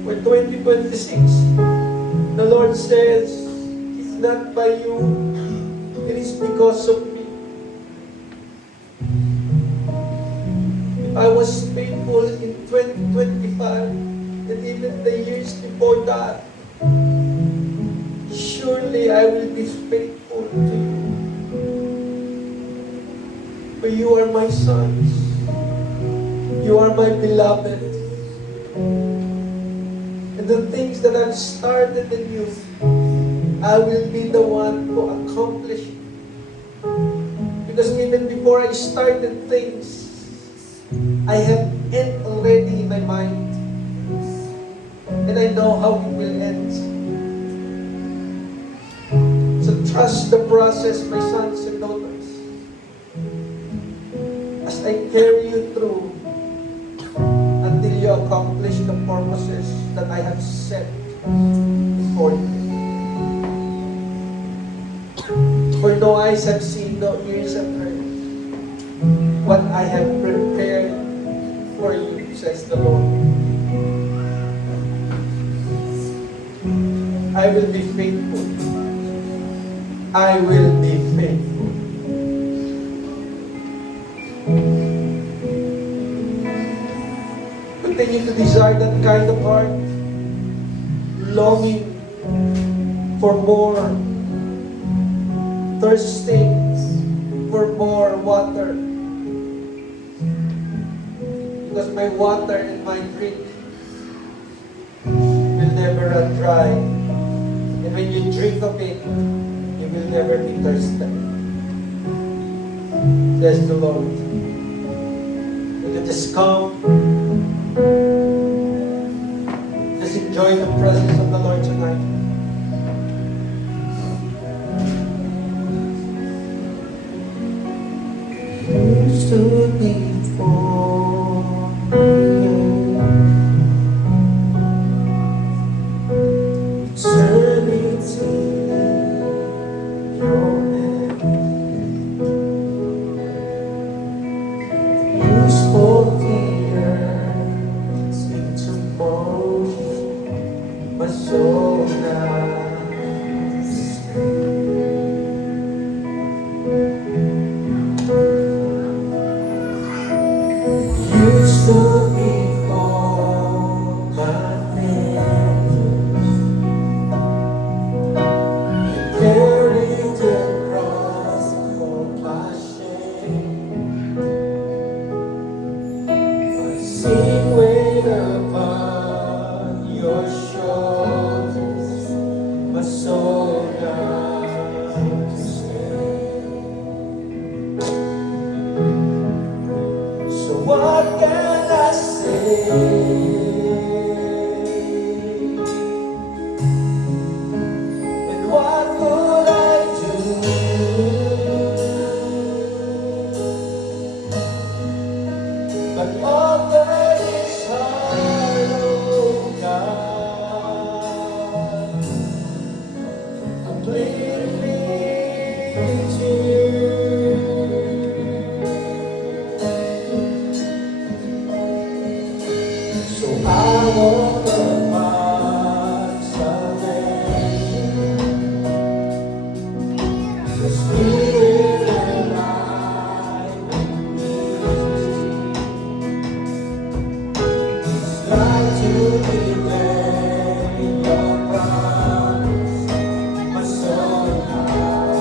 For 2026, the Lord says, it's not by you, it is because of me. If I was faithful in 2025, and even the years before that, surely I will be faithful to you. For you are my sons. You are my beloved. And the things that I've started in you, I will be the one to accomplish it. Because even before I started things, I have end already in my mind. And I know how it will end. So trust the process, my sons and daughters. As I carry you through until you accomplish the purposes that I have set before you. For no eyes have seen, no ears have heard what I have prepared for you, says the Lord. I will be faithful. I will be faithful. Continue to desire that kind of heart, longing for more, thirsting for more water. Because my water and my drink will never run dry. And when you drink of it, you will never be thirsty. Bless the Lord. Will you just come? Just enjoy the presence of the Lord tonight. You stood before me. Eternity, your hand. You spoke the earth into motion, my soul now. You stood before my fears, carried the cross for my shame. My sin weighed upon your shoulders, my soul now to stay. So what can I say? And what could I do? But offer this heart, oh God, completely to you. So I walk upon salvation, the Spirit alive in me. It's like to declare your promise, my soul has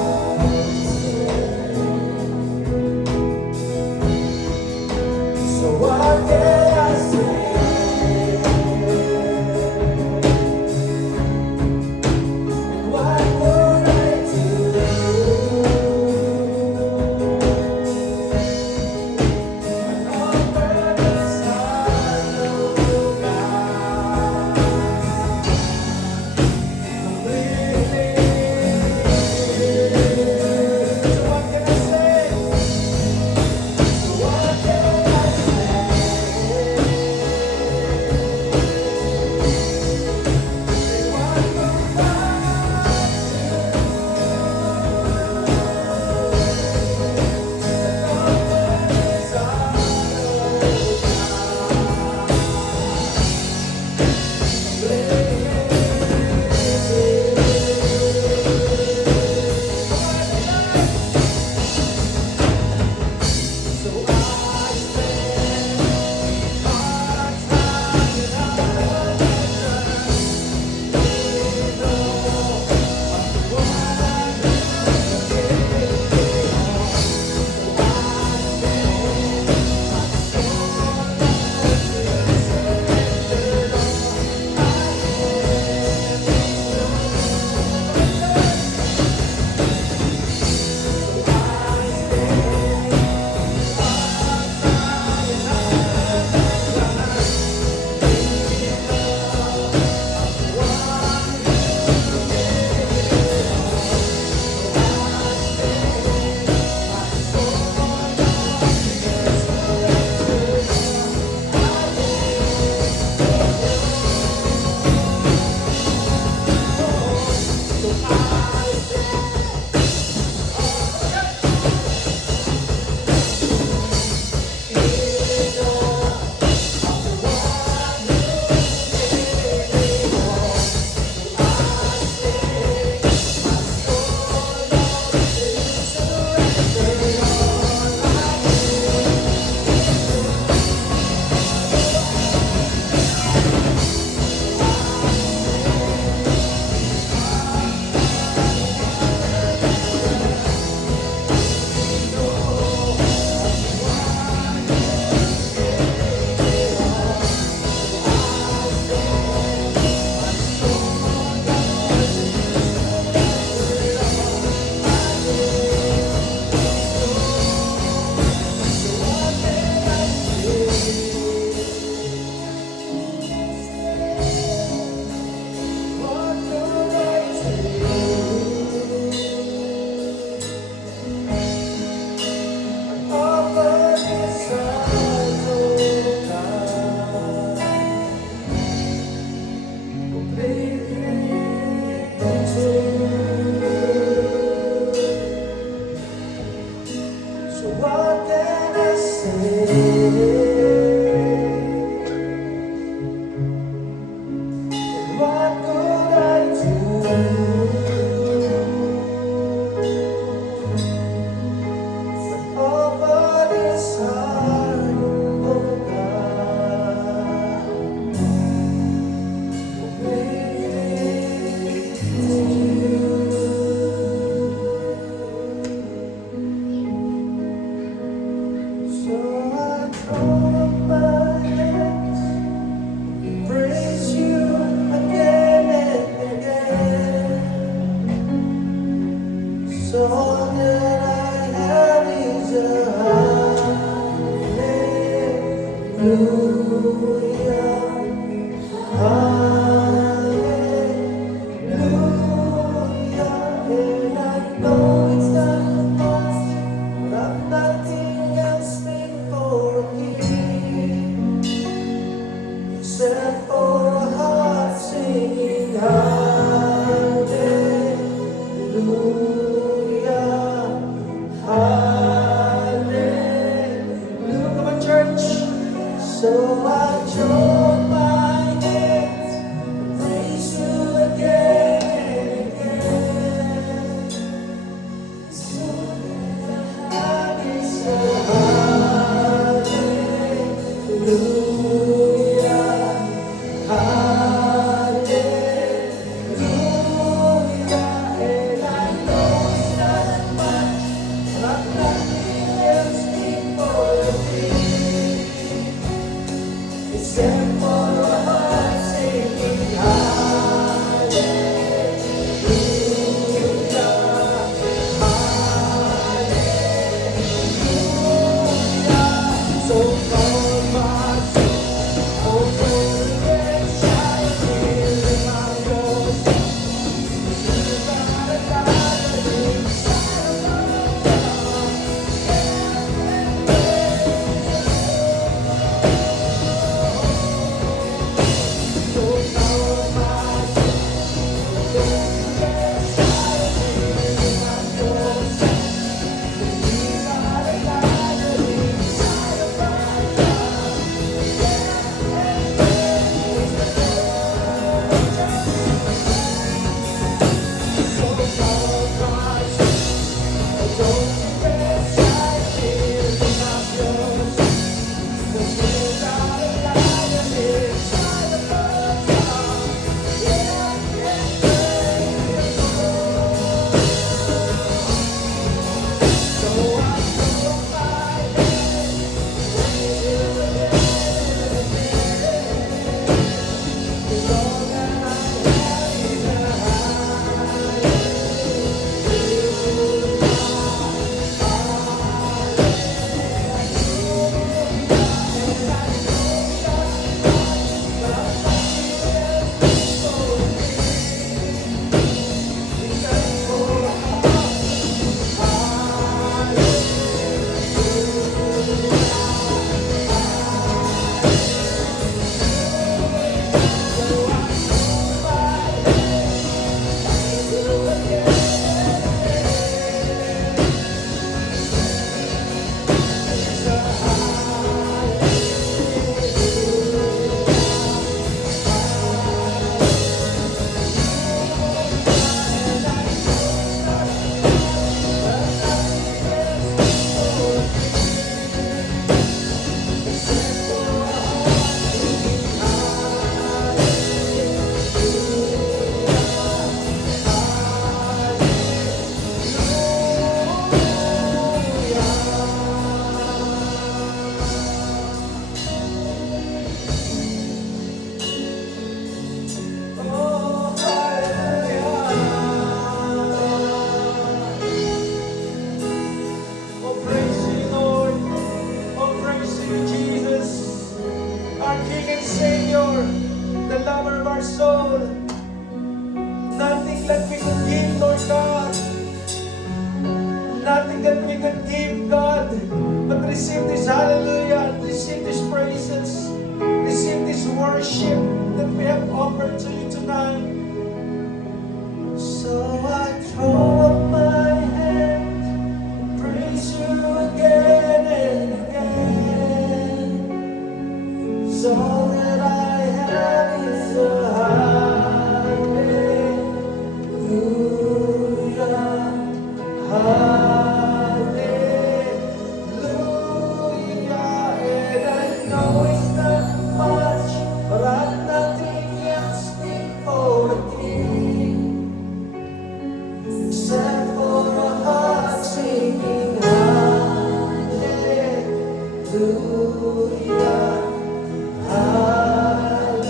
all that I have is a hallelujah. Hallelujah. And I know it's not much, but I've nothing else fit for a king except for a heart singing hallelujah. Hallelujah. Come on, church. So I join my hands and praise you again and again. So that is so hallelujah. Hallelujah. And I know it's not much, but I've nothing else before the king except for a heart singing hallelujah. Hallelujah. So Lord, my soul, oh, and shine in my voice. You got a God inside of us. So Lord, my soul, and shine in my voice. You got a God inside of us. Oh, praise you, Lord. Oh, praise you, Jesus, our King and Savior, the lover of our soul. Nothing that we could give, Lord God. Nothing that we could give, God, but receive this hallelujah, receive these praises, receive this worship that we have offered to you tonight. So I throw up my hand, praise you again and again. So all that I have is a hallelujah. Hallelujah. And I know it's not much, but I've nothing else fit for a king except for a heart singing hallelujah. Hallelujah.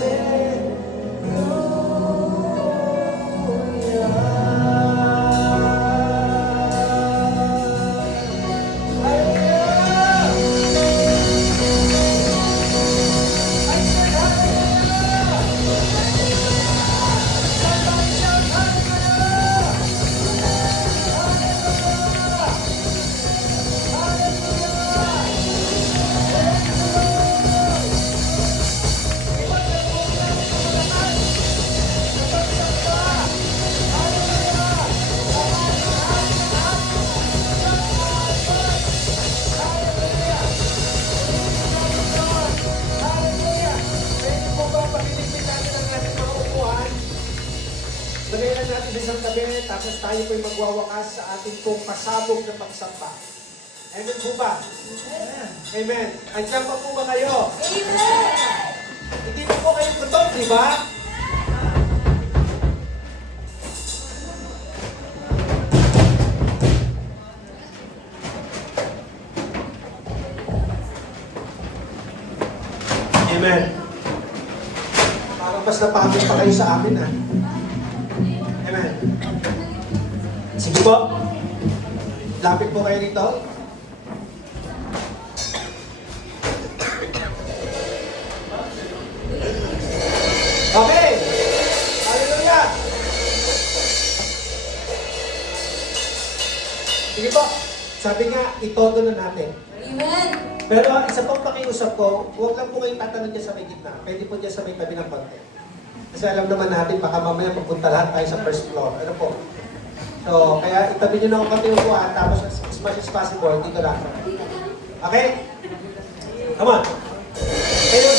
tabi, tapos tayo po'y magwawakas sa ating pong pasabog na pagsamba. Amen po ba? Amen. Andiyan pa po ba kayo? Amen! Hindi pa po kayo gutom, di ba? Amen. Parang mas napagod pa kayo sa amin, ha? Amen. Sige po. Lapit po kayo rito. Okay. Hallelujah. Sige po. Sabi nga, itodo na natin. Amen! Pero isa pong pakiusap ko, huwag lang po kayong tatanong dyan sa may gitna. Pwede po dyan sa may tabi ng konti. Kasi alam naman natin, baka mamaya pupunta lahat tayo sa first floor. Ano po? So, kaya itabi nyo na ang konti upuan, tapos as much as possible, dito lang. Okay? Come on. Kayo,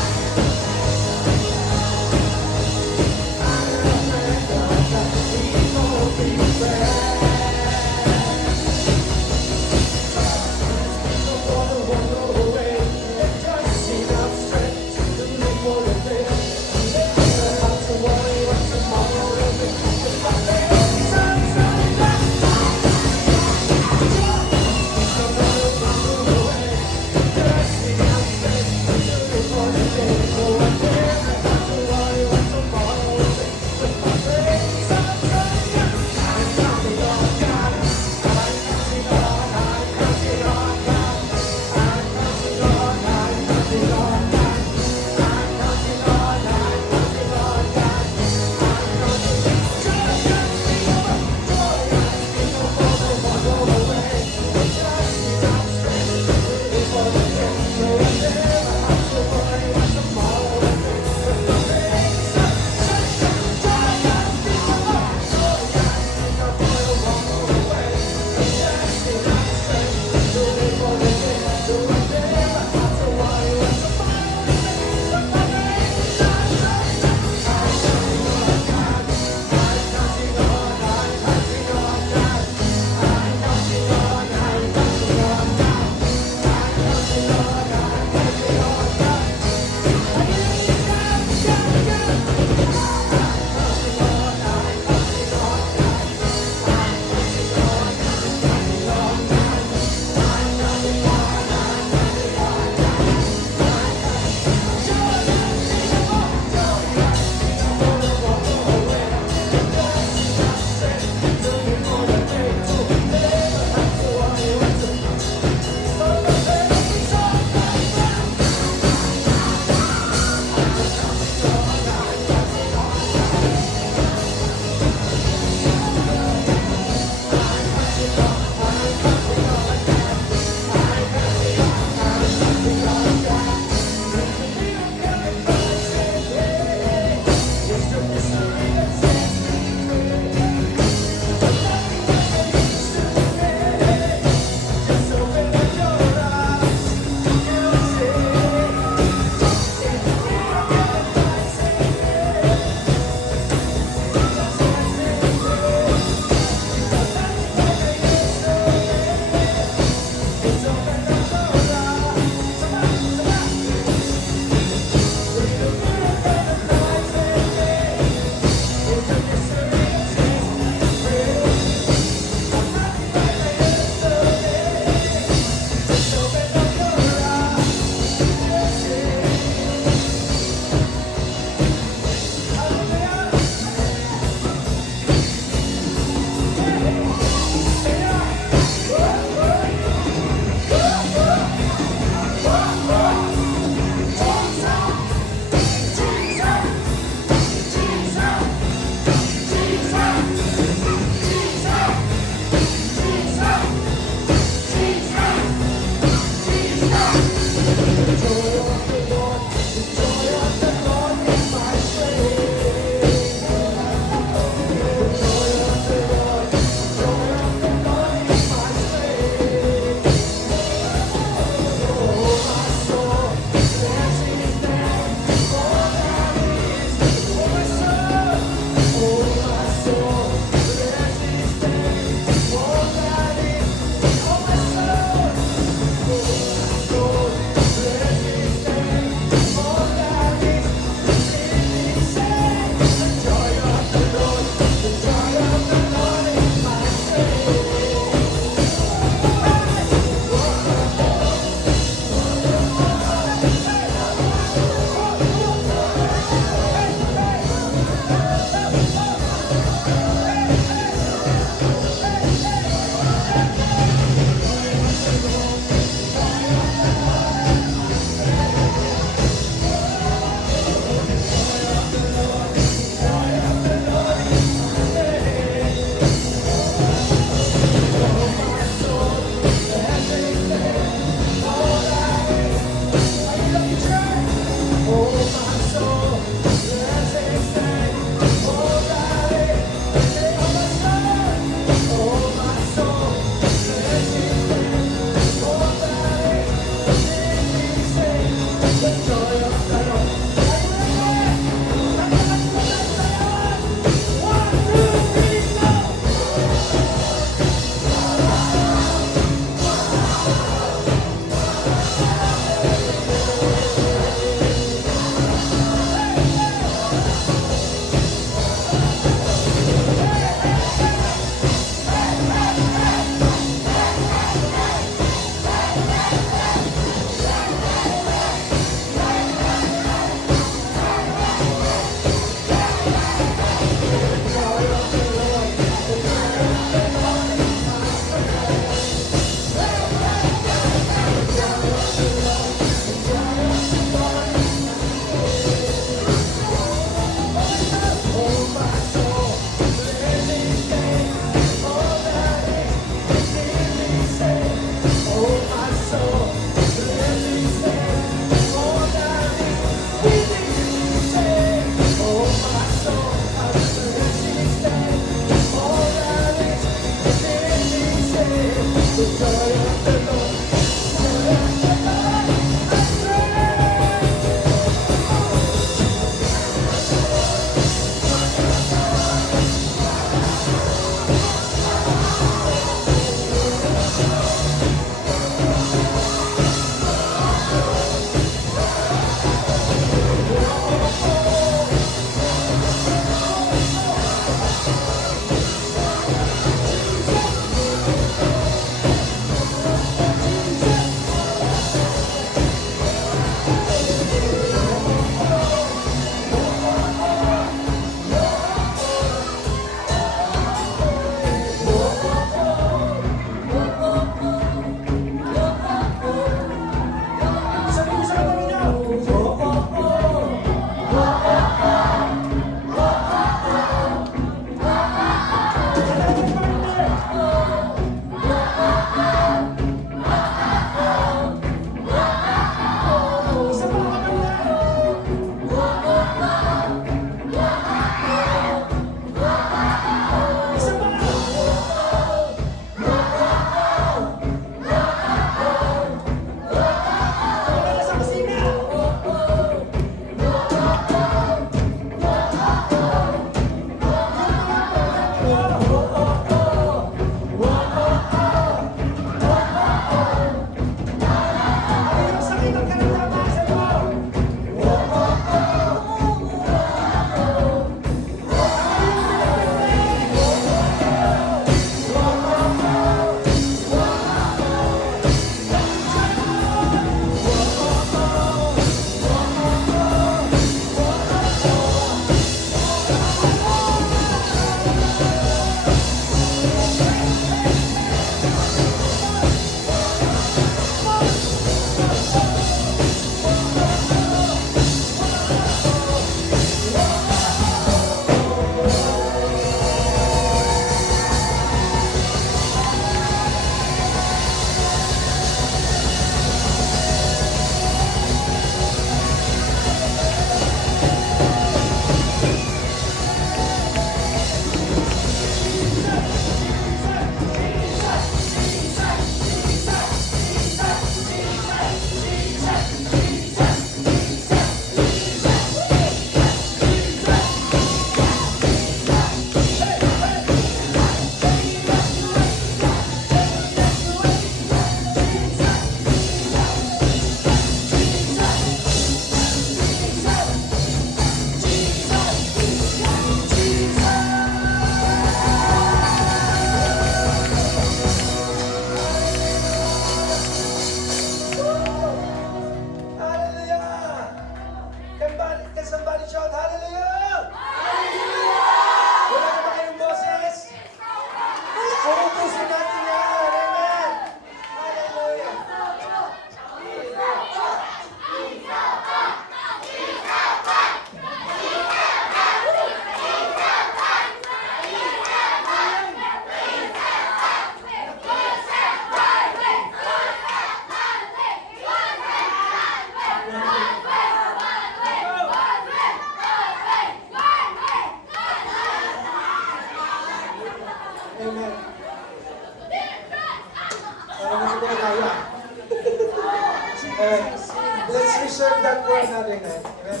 serve God for another night. Amen?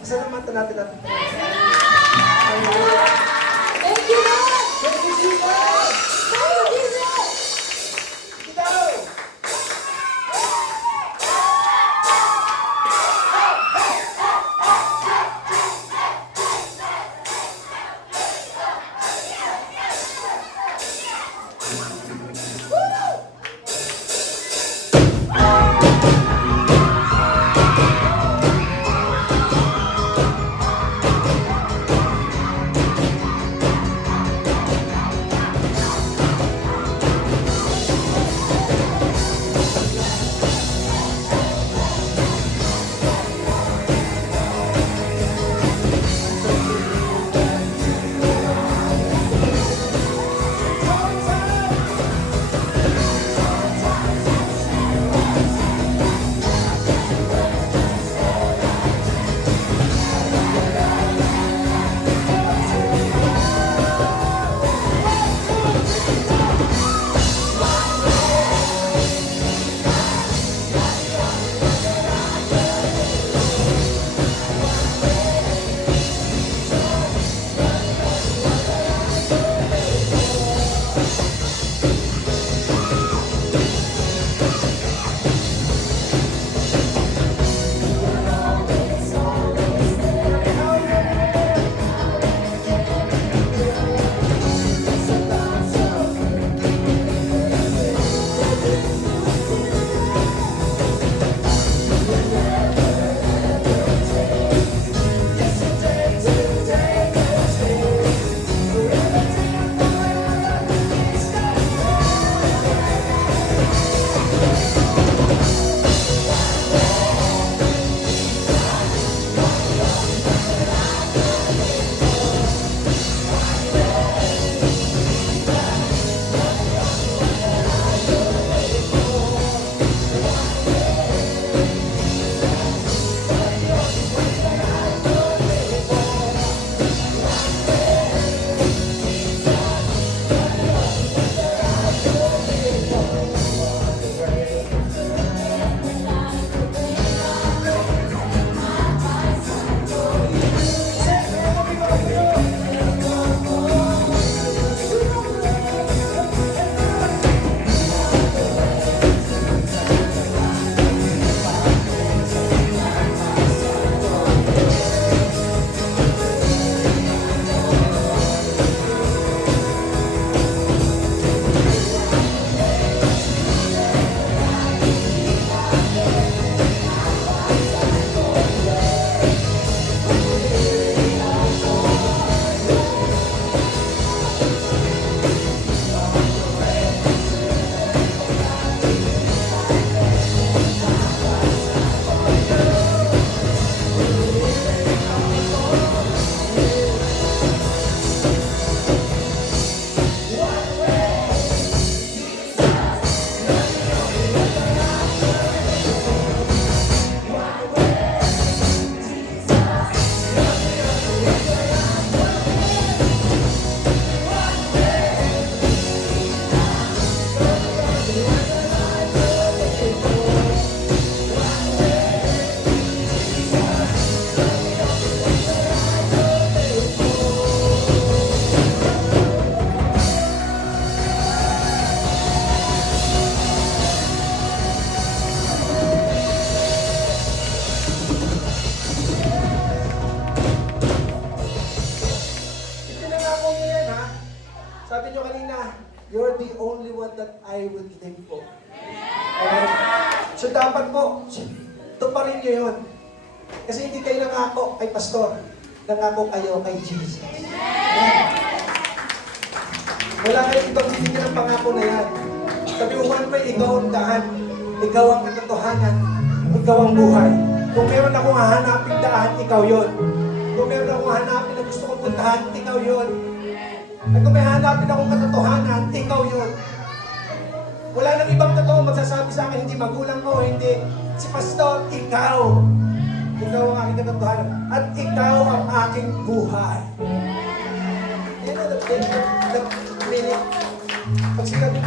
Pasalamatan natin natin. Thank you, Lord! Thank you, Jesus! Thank you, Jesus! Ikaw! Sabi nyo kanina, you're the only one that I would live for. Okay? So dapat po, tuparin nyo yun. Kasi hindi kayo nangako kay pastor. Nangako kayo kay Jesus. Amen. Wala kayo ibang bibigyan ng pangako na yan. Sabi mo, one way, ikaw ang daan. Ikaw ang katotohanan. Ikaw ang buhay. Kung meron akong hahanapin daan, ikaw yon. Kung meron akong hahanapin na gusto kong puntahan, ikaw yon. At kung may hanapin akong katotohanan, ikaw yun. Wala nang ibang totoo magsasabi sa akin, hindi magulang mo, hindi si pastor, ikaw. Ikaw ang aking katotohanan. At ikaw ang aking buhay. You know the meaning? Pag sinabi